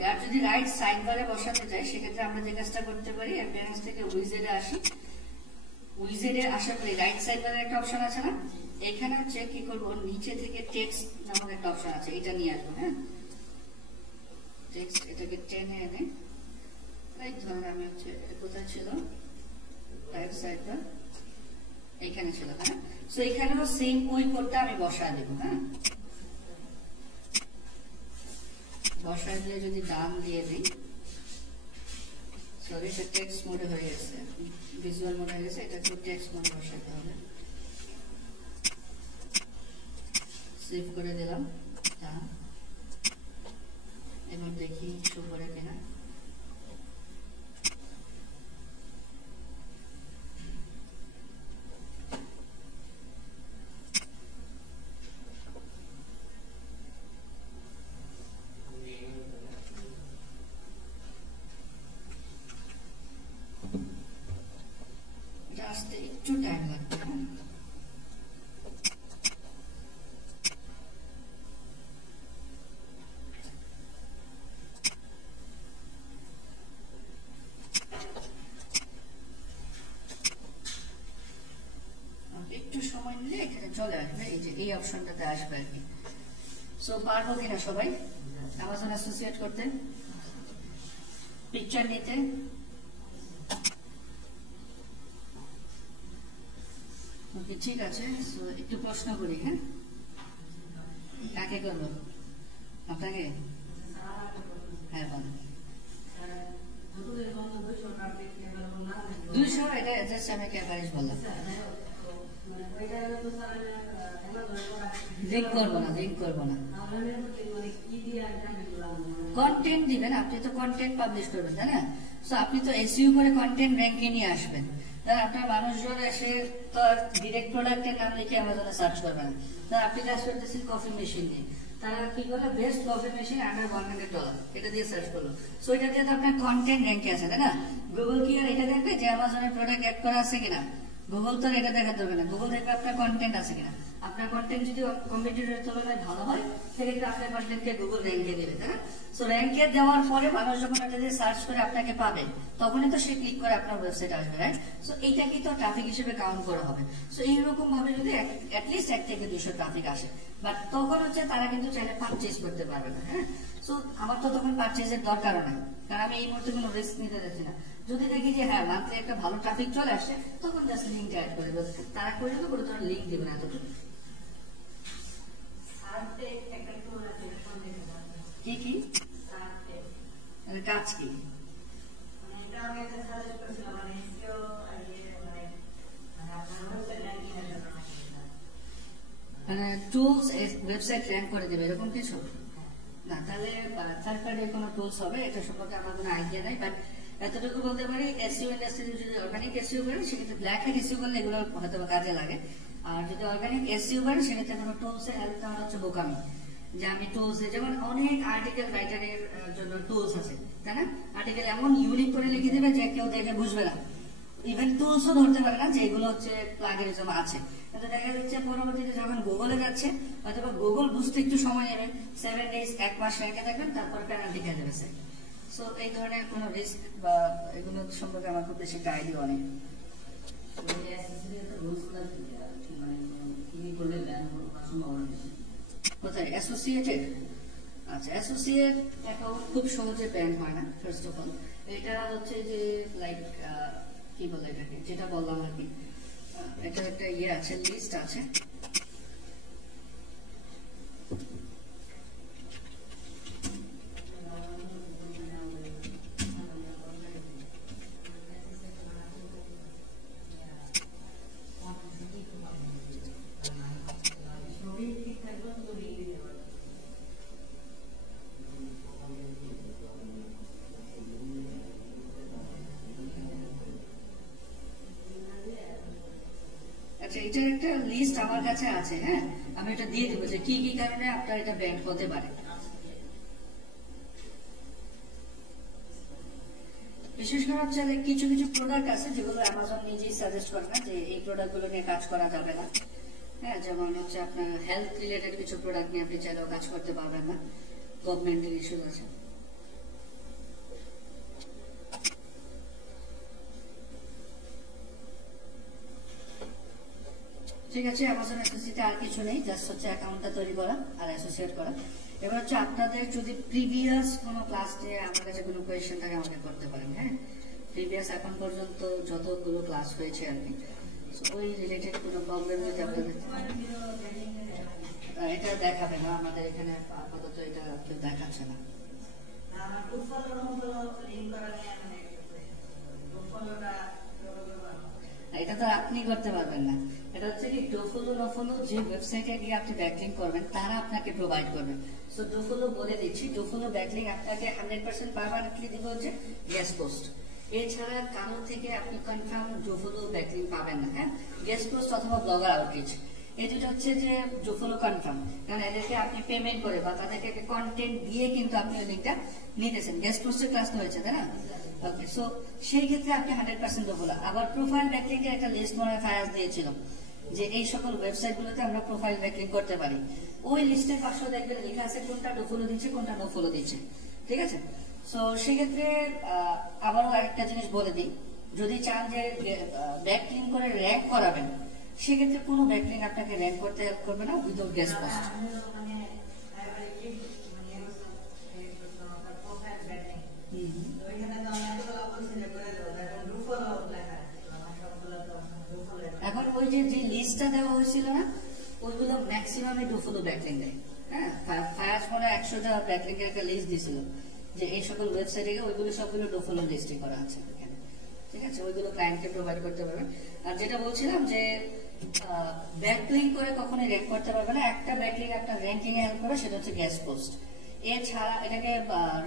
আর যদি রাইট সাইড বারে বসাতে চাই সেক্ষেত্রে আমরা যে কাজটা করতে পারি অ্যাপিয়ারেন্স থেকে উইজেডে আসি, উইজেডে আসার পরে রাইট সাইড বারে একটা অপশন আছে না, এখানে হচ্ছে কি করবো নিচে থেকে টেক্সট নামক একটা অপশন আছে, এটা নিয়ে আসবো। হ্যাঁ, টেক্সট এটাকে টেনে এনে রাইট ধরেন আমি হচ্ছে কোথায় ছিল রাইট সাইড বার এখানে ছিল। হ্যাঁ, সো এখানেও সেম ওই কোডটা আমি বসায় দেবো। হ্যাঁ, বসায় দিয়ে যদি ডান দিয়ে দিই, সরি এটা টেক্সট মোডে হয়ে গেছে, ভিজুয়াল মোড হয়ে গেছে, এটা একটু টেক্সট মোডে বসাতে হবে। সেভ করে দিলাম। এবার দেখি শো করে কিনা। আসতে একটু টাইম লাগবে। একটু সময় নিলে এখানে চলে আসবে, এই যে এই অপশনটাতে আসবে আর কি। সো পারবো কিনা সবাই অ্যামাজন অ্যাসোসিয়েট করতে, পিকচার নিতে? ওকে ঠিক আছে, সো একটু প্রশ্ন করি। হ্যাঁ, কাকে করবো? আপনাকে? হ্যাঁ বলেন। 200 এটা জাস্ট আমি অ্যাভারেজ বললাম। লিংক করবো না, লিংক করবো না। কন্টেন্ট দিবেন, আপনি তো কন্টেন্ট পাবলিশ করবেন তাই না? সো আপনি তো এসইও করে কন্টেন্ট র্যাঙ্কে নিয়ে আসবেন। আপনার মানুষজন এসে তো ডিরেক্ট প্রোডাক্টের নাম লিখে অ্যামাজনে সার্চ করবে না। আপনি কাজ করতেছেন কফি মেশিন দিয়ে, তারা কি করে বেস্ট কফি মেশিন আন্ডার $100 এটা দিয়ে সার্চ করলো। সো এটা দিয়ে তো আপনার কন্টেন্ট র্যাঙ্কে আছে তাই না? গুগল কি আর এটা দেখবে যে অ্যামাজনের প্রোডাক্ট অ্যাড করা আছে কিনা? গুগল তো এটা দেখাতে হবে না, গুগল দেখবে আপনার কন্টেন্ট আছে কিনা। আপনার কন্টেন্ট যদি কম্পিটিটরের তুলনায় ভালো হয় সেক্ষেত্রে আপনার কন্টেন্টকে গুগল র্যাঙ্কে দেবে তাই না? সো র্যাঙ্কে দেওয়ার পরে মানুষ যখন এটা দিয়ে সার্চ করে আপনাকে পাবে তখনই তো সে ক্লিক করে আপনার ওয়েবসাইটে আসবে, রাইট? সো এইটাকেই তো ট্রাফিক হিসেবে কাউন্ট করা হবে। সো এইরকম ভাবে যদি অ্যাটলিস্ট 1 থেকে 200 ট্রাফিক আসে, বাট তখন হচ্ছে তারা কিন্তু চাইলে পারচেজ করতে পারবে না। হ্যাঁ, সো আমার তো তখন পারচেজের দরকারও নাই, কারণ আমি এই মুহূর্তে কোনো রিস্ক নিতে যাচ্ছি না। যদি দেখি যে হ্যাঁ মান্থলি একটা ভালো ট্রাফিক চলে আসছে তখন জাস্ট লিঙ্ক অ্যাড করে দেবো। তারা করে দেবো কোনো ধরনের লিঙ্ক দেবে না এতটুকু। কি কি কাজ কি? মানে টুলস ওয়েবসাইট র্যাঙ্ক করে দেবে এরকম কিছু না? তাহলে থার্ড পার্টি কোনো টুলস হবে এটা সম্পর্কে আমার কোনো আইডিয়া নাই, বাট এতটুকু বলতে পারি এসইও ইন্ডাস্ট্রিতে যদি অর্গানিক এসইও করেন সেক্ষেত্রে ব্ল্যাক হ্যাট এসইও করলে এগুলো হয়তো কাজে লাগে। আর যদি অর্গানিক এসইও করেন সেক্ষেত্রে কোনো টুলস এর হেল্প নেওয়া হচ্ছে বোকামি। যে আমি টুলস যেমন অনেক আর্টিকেল রাইটারের জন্য টুলস আছে তাই না? আর্টিকেল এমন ইউনিক করে লিখে দেবে যে কেউ দেখে বুঝবে না, ইভেন টুলসও ধরতে পারে না যে এগুলো হচ্ছে প্লাগিনিজম আছে। কিন্তু দেখা যাচ্ছে পরবর্তীতে যখন গুগলে যাচ্ছে অথবা গুগল বুঝতে একটু সময় নেবে, 7 days 1 মাস র্যাঙ্কে থাকবেন, তারপর পেনাল্টি খেয়ে দেবে স্যার। সো এই ধরনের কোনো রিস্ক বা এগুলো সম্পর্কে আমার খুব বেশি আইডিয়া নেই। কোথায় অ্যাসোসিয়েটেড? আচ্ছা, অ্যাসোসিয়েট অ্যাকাউন্ট খুব সহজে ব্যান হয় না। ফার্স্ট অফ অল এটা হচ্ছে যে লাইক কি বলে এটাকে, যেটা বললাম আর কি, এটা একটা ইয়ে আছে, লিস্ট আছে। এটা একটা লিস্ট আমার কাছে আছে। হ্যাঁ, আমি এটা দিয়ে দেবো যে কি কি কারণে আপনার এটা ব্যান হতে পারে। বিশেষ করে হচ্ছে কিছু কিছু প্রোডাক্ট আছে যেগুলো অ্যামাজন নিজেই সাজেস্ট করে না যে এই প্রোডাক্ট গুলো নিয়ে কাজ করা যাবে না। হ্যাঁ, যেমন হচ্ছে আপনার হেলথ রিলেটেড কিছু প্রোডাক্ট নিয়ে আপনি চাইলেও কাজ করতে পারবেন না, গভর্নমেন্টের ইস্যু আছে। ঠিক আছে, অ্যামাজন অ্যাসোসিয়েটে আর কিছু নেই, জাস্ট হচ্ছে অ্যাকাউন্টটা তৈরি করা আর অ্যাসোসিয়েট করা। এবার হচ্ছে আপনাদের যদি প্রিভিয়াস কোনো ক্লাস নিয়ে আমার কাছে কোনো কোয়েশ্চেন থাকে আমাকে করতে পারেন। হ্যাঁ, প্রিভিয়াস এখন পর্যন্ত যতগুলো ক্লাস হয়েছে আর কি, ওই রিলেটেড কোনো প্রবলেম যদি আপনাদের এটা দেখাবে না, আমাদের এখানে আপাতত এটা কেউ দেখাচ্ছে না। এটা তো আপনি করতে পারবেন না, এটা হচ্ছে কি ডোফলো নফলো যে ওয়েবসাইটে গিয়ে আপনি ব্যাকলিংক করবেন তারা আপনাকে প্রোভাইড করবে। সো ডোফলো বলে দিচ্ছি, ডোফলো ব্যাকলিংক আপনাকে 100% পারমানেন্টলি দিবে হচ্ছে গেস্ট পোস্ট। এছাড়া কারোর থেকে আপনি কনফার্ম ডোফলো ব্যাকলিংক পাবেন না। হ্যাঁ, গেস্ট পোস্ট অথবা ব্লগার আউটরিচ, এই দুটো হচ্ছে যে ডোফলো কনফার্ম, কারণ এদেরকে আপনি পেমেন্ট করে বা তাদেরকে একটা কন্টেন্ট দিয়ে কিন্তু আপনি ওই লিঙ্কটা নিতেছেন। গেস্ট পোস্টের ক্লাস তো হয়েছে, তাই না? ওকে, সো সেই ক্ষেত্রে আপনি 100% ডোফলো। আবার প্রোফাইল ব্যাকলিংকের একটা লিস্ট মনে ফায়াস দিয়েছিলাম যে এই সকল ওয়েবসাইটগুলোতে আমরা প্রোফাইল ব্যাকলিংক করতে পারি। ওই লিস্টের পাশে দেখবেন লেখা আছে কোনটা ডোফলো দিচ্ছে কোনটা নোফলো দিচ্ছে। ঠিক আছে, সো সেক্ষেত্রে আবারও আরেকটা জিনিস বলে দিই, যদি চান যে ব্যাকলিংক করে র্যাঙ্ক করাবেন, সেক্ষেত্রে কোনো ব্যাকলিংক আপনাকে র্যাঙ্ক করতে হেল্প করবে না উইদাউট গেস্ট পোস্ট। এখন ওই যে লিস্টটা দেওয়া হয়েছিল না, ওইগুলো ম্যাক্সিমামই ডোফলো ব্যাকলিংক দেয়। হ্যাঁ, ফায়াজ মনে 100টা ব্যাকলিংকের একটা লিস্ট দিছিল যে এই সকল ওয়েবসাইটে ওইগুলো সবগুলো ডোফলো লিস্টে করা আছে। ঠিক আছে, ওইগুলো ক্লায়েন্টকে প্রোভাইড করতে পারবেন। আর যেটা বলছিলাম যে ব্যাকলিংক করে কখনোই র্যাঙ্ক করতে পারবে না, একটা ব্যাকলিংক আপনার র্যাঙ্কিং এ হেল্প করে, সেটা হচ্ছে গেস্ট পোস্ট। এছাড়া এটাকে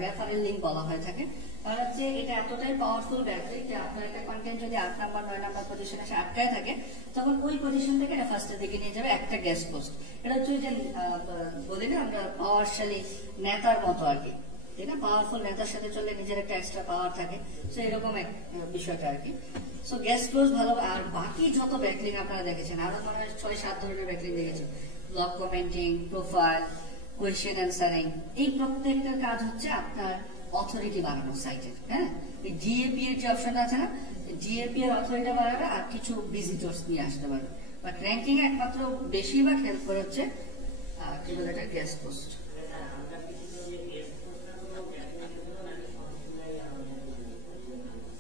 রেফারেল লিঙ্ক বলা হয়ে থাকে। আর হচ্ছে এটা এতটাই পাওয়ারফুল ব্যাকলিংক যে আপনার একটা কন্টেন্ট যদি 8 নাম্বার 9 নাম্বার পজিশনে এসে আটকায় থাকে, তখন ওই পজিশন থেকে এটা ফার্স্টের দিকে নিয়ে যাবে একটা গেস্ট পোস্ট। এটা হচ্ছে যে বলি না আমরা পাওয়ারশালী নেতার মতো আর কি, তাই না? পাওয়ারফুল নেতার সাথে চললে নিজের একটা এক্সট্রা পাওয়ার থাকে, সো এরকম এক বিষয়টা আর কি। সো গেস্ট পোস্ট ভালো। আর বাকি যত ব্যাকলিংক আপনারা দেখেছেন, আরো মনে হয় 6-7 ধরনের ব্যাকলিংক দেখেছেন, blog commenting, profile, question answering, এই প্রত্যেকটার কাজ হচ্ছে আপনার অথরিটি বাড়ানো সাইটের। হ্যাঁ, এই জিএপি এর যে অপশনটা আছে না, জিএপি এর অথরিটি বাড়াবে আর কিছু ভিজিটর্স নিয়ে আসতে পারবে। বাট র্যাঙ্কিং একমাত্র বেশিরভাগ হেল্প করে হচ্ছে কি বলে এটা গেস্ট পোস্ট।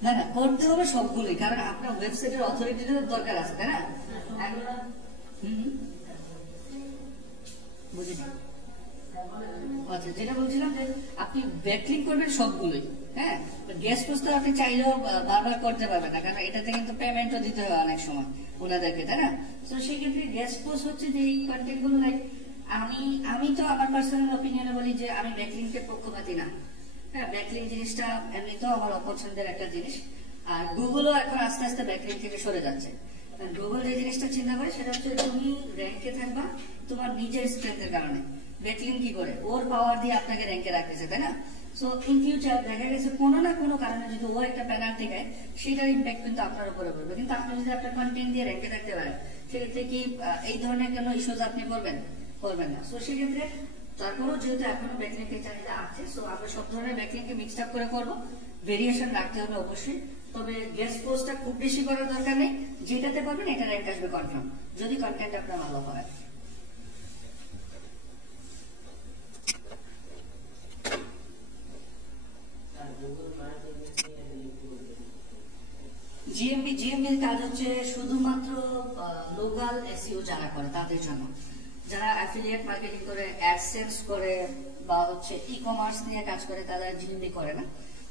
না না, করতে হবে সবগুলোই, কারণ আপনার ওয়েবসাইটের অথরিটির দরকার আছে, তাই না? বুঝিনি। আচ্ছা, যেটা বলছিলাম যে আপনি ব্যাকলিংক করবেন সবগুলোই। হ্যাঁ, গেস্ট পোস্ট তো আপনি চাইলেও বারবার করতে পারবেন না, কারণ এটাতে কিন্তু পেমেন্টও দিতে হয় অনেক সময় ওনাদেরকে, তাই না? তো সেই ক্ষেত্রে গেস্ট পোস্ট হচ্ছে যে এই কন্টেন্ট গুলো লাইক আমি তো আমার পার্সোনাল অপিনিয়নে বলি যে আমি ব্যাকলিংকের পক্ষপাতী না। হ্যাঁ, ব্যাকলিংক জিনিসটা এমনিতেও আমার অপছন্দের একটা জিনিস। আর গুগলও এখন আস্তে আস্তে ব্যাকলিংক থেকে সরে যাচ্ছে। গুগল যে জিনিসটা চিন্তা করে সেটা হচ্ছে তুমি র্যাঙ্কে থাকবা তোমার নিজের স্ট্রেংথের কারণে। ব্যাকলিংক কি করে, ওর পাওয়ার দিয়ে আপনাকে র্যাঙ্কে রাখতেছে, তাই না? সো ইন ফিউচার দেখা গেছে কোনো না কোনো কারণে যদি ও একটা পেনাল্টি খায়, সেটার ইম্প্যাক্ট কিন্তু আপনার উপরে পড়বে। কিন্তু আপনি যদি আপনার কন্টেন্ট দিয়ে র্যাঙ্কে থাকতে পারেন, সেক্ষেত্রে কি এই ধরনের কোনো ইস্যুজ আপনি করবেন না। সো সেক্ষেত্রে তারপরও যেহেতু এখনো ব্যাকলিংকের চাহিদা আছে, সো আমরা সব ধরনের ব্যাকলিংকে মিক্সড আপ করে করবো। ভেরিয়েশন রাখতে হবে অবশ্যই, তবে গেস্ট পোস্টটা খুব বেশি করার দরকার নেই। যেটাতে পারবেন এটা র্যাঙ্ক আসবে কনফার্ম, যদি কন্টেন্ট আপনার ভালো হয়। জিএমবির কাজ হচ্ছে শুধুমাত্র লোকাল এসইও যারা করে তাদের জন্য, যারা অ্যাফিলিয়েট মার্কেটিং করে, অ্যাডসেন্স করে বা হচ্ছে ই কমার্স নিয়ে কাজ করে, তারা জিএমবি করে না।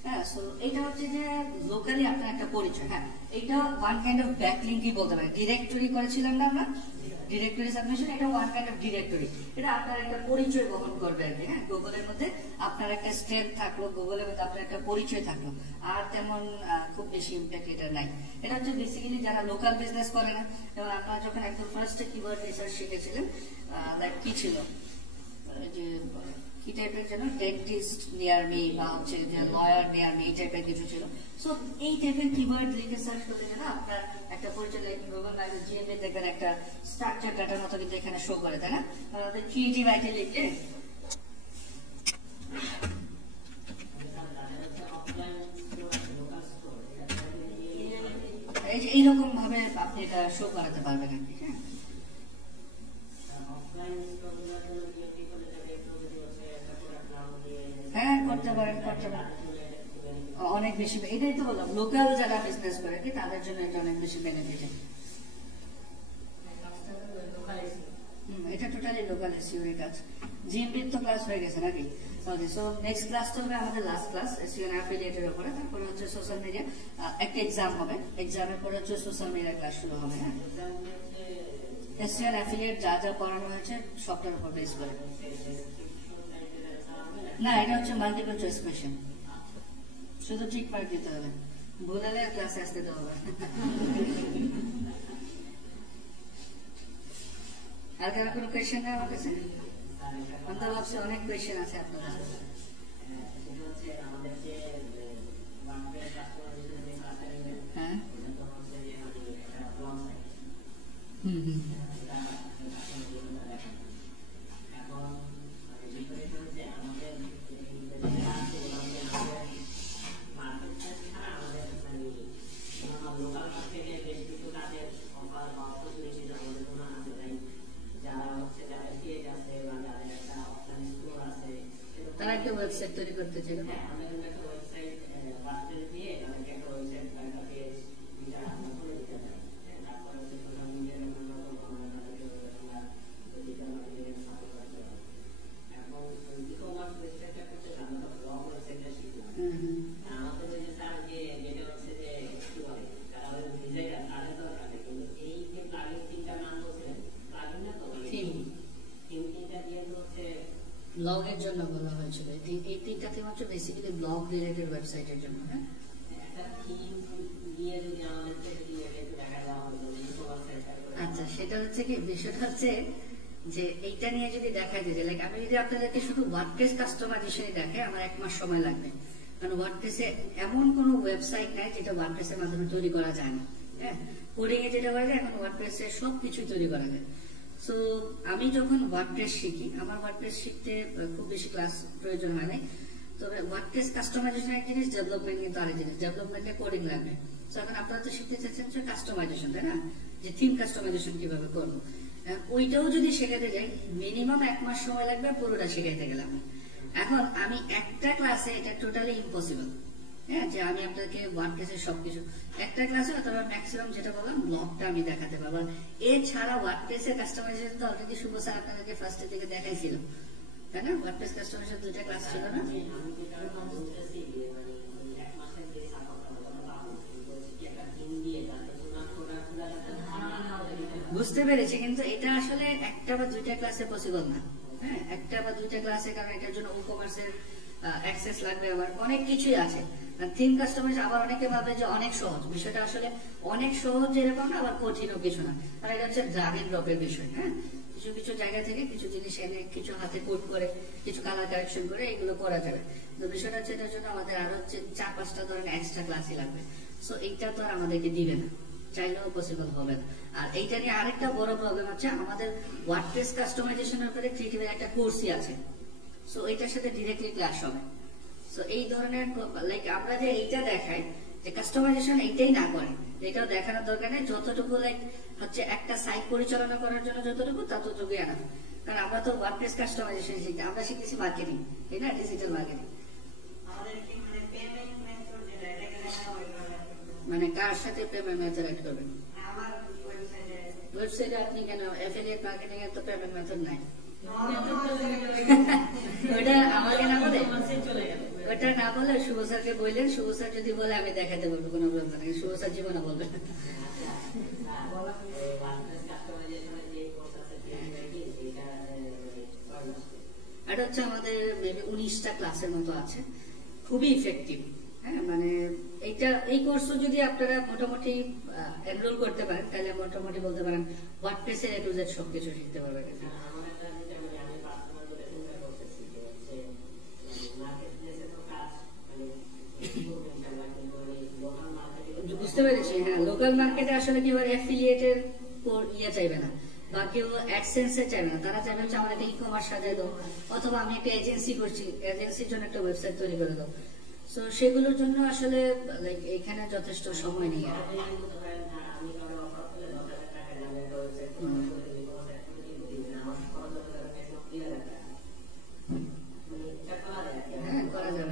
হ্যাঁ, সো এটা হচ্ছে যে লোকালি আপনার একটা পরিচয়। হ্যাঁ, এটা ওয়ান কাইন্ড অফ ব্যাকলিংকই বলতে পারেন। ডিরেক্টরি করেছিলাম না আমরা, ডিরেক্টরি সাবমিশন, এটা ওয়ান কাইন্ড অফ ডিরেক্টরি। এটা আপনার একটা পরিচয় বহন করবে আর কি। হ্যাঁ, গুগলের মধ্যে আপনার একটা স্ট্রেংথ থাকলো, গুগলের মধ্যে আপনার একটা পরিচয় থাকলো, আর তেমন খুব বেশি ইম্প্যাক্ট এটা নাই। এটা হচ্ছে বেসিক্যালি যারা লোকাল বিজনেস করে না। এবং আপনারা যখন একদম ফার্স্ট কিওয়ার্ড রিসার্চ শিখেছিলেন, লাইক কি ছিল যে কি টাইপের যেন ডেন্টিস্ট নিয়ার মি বা হচ্ছে যে লয়ার নিয়ার মি, এই টাইপের কিছু ছিল। সো এই টাইপের কিওয়ার্ড লিখে সার্চ করতে যেন আপনার একটা পরিচয়, গুগল ম্যাপে জিএমবি দেখবেন একটা স্ট্রাকচার ডাটার মতো কিন্তু এখানে শো করে, তাই না? ক্রিয়েটিভ আইটি লিখলে এইরকম ভাবে আপনি এটা শো করাতে পারবেন আর কি। হ্যাঁ, করতে পারেন অনেক বেশি। এটাই তো বললাম, লোকাল যারা বিজনেস করে কি তাদের জন্য এটা অনেক বেশি বেনিফিট। এটা টোটালি লোকাল এসইও এর কাজ। জিএমপি তো ক্লাস হয়ে গেছে নাকি? সো নেক্সট ক্লাসটা হবে আমাদের লাস্ট ক্লাস এসইও এন্ড অ্যাফিলিয়েটের উপরে। তারপরে হচ্ছে সোশ্যাল মিডিয়া, একটা এক্সাম হবে, এক্সামের পরে হচ্ছে সোশ্যাল মিডিয়া ক্লাস শুরু হবে। হ্যাঁ, এসইও এন্ড অ্যাফিলিয়েট যা যা পড়ানো হয়েছে সবটার উপর বেস করে। না, এটা হচ্ছে মাল্টিপল চয়েস কোয়েশ্চেন, শুধু ঠিক মার্ক দিতে হবে, ভুল হলে ক্লাসে আসতে দেওয়া হবে। আর কারো কোনো কোয়েশ্চেন নেই আমার কাছে? আমি তো ভাবছি অনেক কোয়েশ্চেন আছে আপনার কাছে। হ্যাঁ, তারা একটা ওয়েবসাইট তৈরি করতে চাই। ব্লগের জন্য বলা হয়েছিল, এই তিনটা থিম হচ্ছে বেসিক্যালি ব্লগ রিলেটেড ওয়েবসাইটের জন্য। হ্যাঁ, আচ্ছা, সেটা হচ্ছে কি, বিষয়টা হচ্ছে যে এইটা নিয়ে যদি দেখা যায়, লাইক আমি যদি আপনাদেরকে শুধু ওয়ার্ডপ্রেস কাস্টমাইজেশনই দেখে, আমার 1 মাস সময় লাগবে। কারণ ওয়ার্ডপ্রেসে এমন কোনো ওয়েবসাইট নাই যেটা ওয়ার্ডপ্রেসের মাধ্যমে তৈরি করা যায় না। হ্যাঁ, কোডিং এ যেটা করা যায়, এখন ওয়ার্ডপ্রেসে সবকিছু তৈরি করা যায়। সো আমি যখন ওয়ার্ডপ্রেস শিখি, আমার ওয়ার্ডপ্রেস শিখতে খুব বেশি ক্লাস প্রয়োজন হয় নাই। তবে ওয়ার্ডপ্রেস কাস্টমাইজেশন এক জিনিস, ডেভেলপমেন্ট কিন্তু আরেক জিনিস। ডেভেলপমেন্টে কোডিং লাগবে। সো এখন আপনারা তো শিখতে চাচ্ছেন যে কাস্টমাইজেশন, তাই না, যে থিম কাস্টমাইজেশন কিভাবে করবো। ওইটাও যদি শেখাতে যাই মিনিমাম 1 মাস সময় লাগবে পুরোটা শেখাইতে গেলাম। এখন আমি একটা ক্লাসে এটা টোটালি ইম্পসিবল। হ্যাঁ, যে আমি আপনাকে ওয়ার্ডপ্রেসের সবকিছু একটা ক্লাসে, অথবা ম্যাক্সিমাম যেটা বললাম ব্লগটা আমি দেখাতে পারবো। এছাড়া ওয়ার্ডপ্রেসের কাস্টমাইজেশন তো অলরেডি শুভ স্যার আপনাদেরকে ফার্স্টের দিকে দেখাইছিল, তাই না? ওয়ার্ডপ্রেস কাস্টমাইজেশন 2টা ক্লাস ছিল না? বুঝতে পেরেছি, কিন্তু এটা আসলে একটা বা 2টা ক্লাসে পসিবল না। হ্যাঁ, একটা বা 2টা ক্লাসে, কারণ এটার জন্য ই-কমার্সের অ্যাক্সেস লাগবে, আবার অনেক কিছুই আছে। থিম কাস্টমাইজ আবার অনেকে ভাবে যে অনেক সহজ, বিষয়টা আসলে অনেক সহজ এরকম না, আবার কঠিনও কিছু না। কারণ এটা হচ্ছে ড্রাগ এন্ড ড্রপের বিষয়। হ্যাঁ, কিছু কিছু জায়গা থেকে কিছু জিনিস এনে, কিছু হাতে কোড করে, কিছু কালার কারেকশন করে এগুলো করা যাবে। তো বিষয়টা হচ্ছে এটার জন্য আমাদের আরো হচ্ছে 4-5টা ধরনের এক্সট্রা ক্লাসই লাগবে। সো এইটা তো আর আমাদেরকে দিবে না, চাইলেও পসিবল হবে না। আর এইটা নিয়ে আরেকটা বড় প্রবলেম হচ্ছে, আমাদের ওয়ার্ডপ্রেস কাস্টমাইজেশনের উপরে ক্রিয়েটিভের একটা কোর্সই আছে। সো এইটার সাথে ডিরেক্টলি ক্লাস হবে। সো এই ধরনের, লাইক আমরা যে এইটা দেখাই যে কাস্টমাইজেশন, এইটাই না করে, এটাও দেখানোর দরকার নেই। যতটুকু লাইক হচ্ছে একটা সাইট পরিচালনা করার জন্য যতটুকু, ততটুকুই আনা। কারণ আমরা তো ওয়ার্ডপ্রেস কাস্টমাইজেশন শিখি, আমরা শিখতেছি মার্কেটিং, তাই না, ডিজিটাল মার্কেটিং। মানে কার সাথে পেমেন্ট মেথড অ্যাড করবেন? ওয়েবসাইটে আপনি কেন, অ্যাফিলিয়েট মার্কেটিং এর তো পেমেন্ট মেথড নাই। ওটা আমাকে না বলে, ওটা না বলে শুভ স্যারকে বললেন, শুভ স্যার যদি বলে আমি দেখাতে বলবো, কোনো প্রবলেম নেই। শুভ স্যার জীবনে বলবেন। এটা হচ্ছে আমাদের মেবি 19টা ক্লাসের মতো আছে, খুবই ইফেক্টিভ। হ্যাঁ, মানে এই কোর্সও যদি আপনারা মোটামুটি এনরোল করতে পারেন, তাহলে মোটামুটি বলতে পারেন ওয়ার্ডপ্রেসের এ টু জেড সবকিছু শিখতে পারবেন। বুঝতে পেরেছি। হ্যাঁ, লোকাল মার্কেটে আসলে কি হয়, অ্যাফিলিয়েটের ইয়ে চাইবে না, বা কেউ অ্যাডসেন্সে চাইবে না। তারা চাইবে হচ্ছে আমার একটা ই-কমার্স সাজাই দাও, অথবা আমি একটা এজেন্সি করছি, এজেন্সির জন্য একটা ওয়েবসাইট তৈরি করে দাও। সো সেগুলোর জন্য আসলে লাইক এখানে যথেষ্ট সময় নেই। হ্যাঁ, করা যাবে।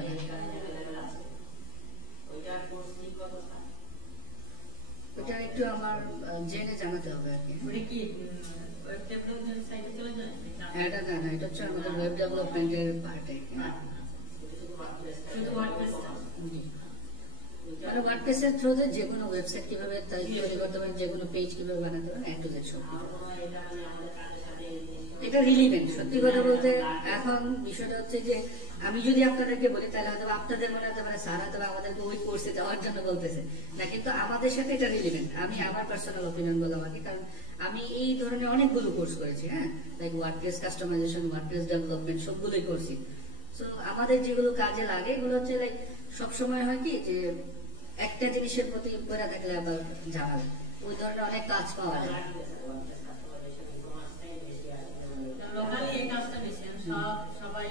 ডেভেলপমেন্টের পার্টে। শুধু ওয়ার্ডপ্রেসটা মানে ওয়ার্ডপ্রেসের থ্রুতে যে কোনো ওয়েবসাইট কিভাবে তৈরি করতে পারেন, যে কোনো পেজ কিভাবে বানাতে পারেন, A to Z সব। এটা রিলিভেন্ট। সত্যি কথা বলতে এখন বিষয়টা হচ্ছে যে আমি যদি আপনাদেরকে বলি তাহলে হয়তো আপনাদের মনে হতে পারে স্যার হয়তো আমাদেরকে ওই কোর্সে যাওয়ার জন্য বলতেছে না, কিন্তু আমাদের সাথে এটা রিলিভেন্ট। আমি আমার পার্সোনাল ওপিনিয়ন বললাম আর কি, কারণ আমি এই ধরনের অনেকগুলো কোর্স করেছি, হ্যাঁ, like WordPress customisation, WordPress development, সবগুলোই করছি। সো আমাদের যেগুলো কাজে লাগে এগুলো হচ্ছে লাইক সবসময় হয় কি যে একটা জিনিসের প্রতি পড়ে থাকলে আবার ঝামেলা, ওই ধরনের অনেক কাজ পাওয়া যায়। লোকালি এই কাজটা বেশি, সবাই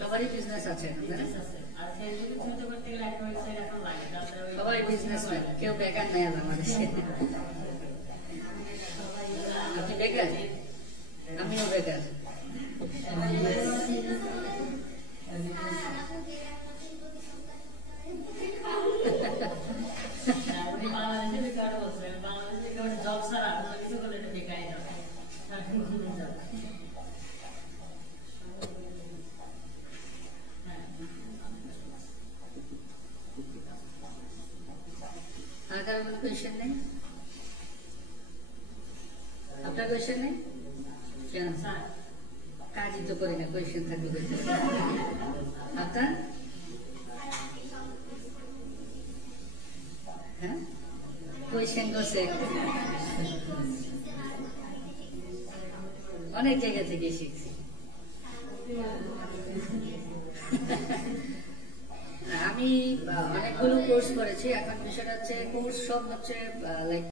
সবারই বিজনেস আছে এখন, তাই না? বিজনেস আছে। আর ফেসবুকে ছোট করতে গেলে একটা ওয়েবসাইট এখন লাগে, তারপরে ওই সবাই বিজনেসম্যান, কেউ বেকার নাই আর বাংলাদেশে। আপনি বেকার? আমিও বেকার। উনি বাংলাদেশে বেকার বলছিলেন, বাংলাদেশে কেউ জব ছাড়া কোনো কিছু করলে এটা বেকারই যাবে। আর কারো কোনো কোয়েশ্চেন নেই? আপনার কোয়েশ্চেন নেই? কেন? স্যার কাজই তো করি না, কোয়েশ্চেন থাকবে কোথায়? আপনার? হ্যাঁ, কোয়েশ্চেন করছে অনেক জায়গা থেকে শিখছি। আমি অনেকগুলো কোর্স করেছি। এখন বিষয়টা হচ্ছে কোর্স সব হচ্ছে লাইক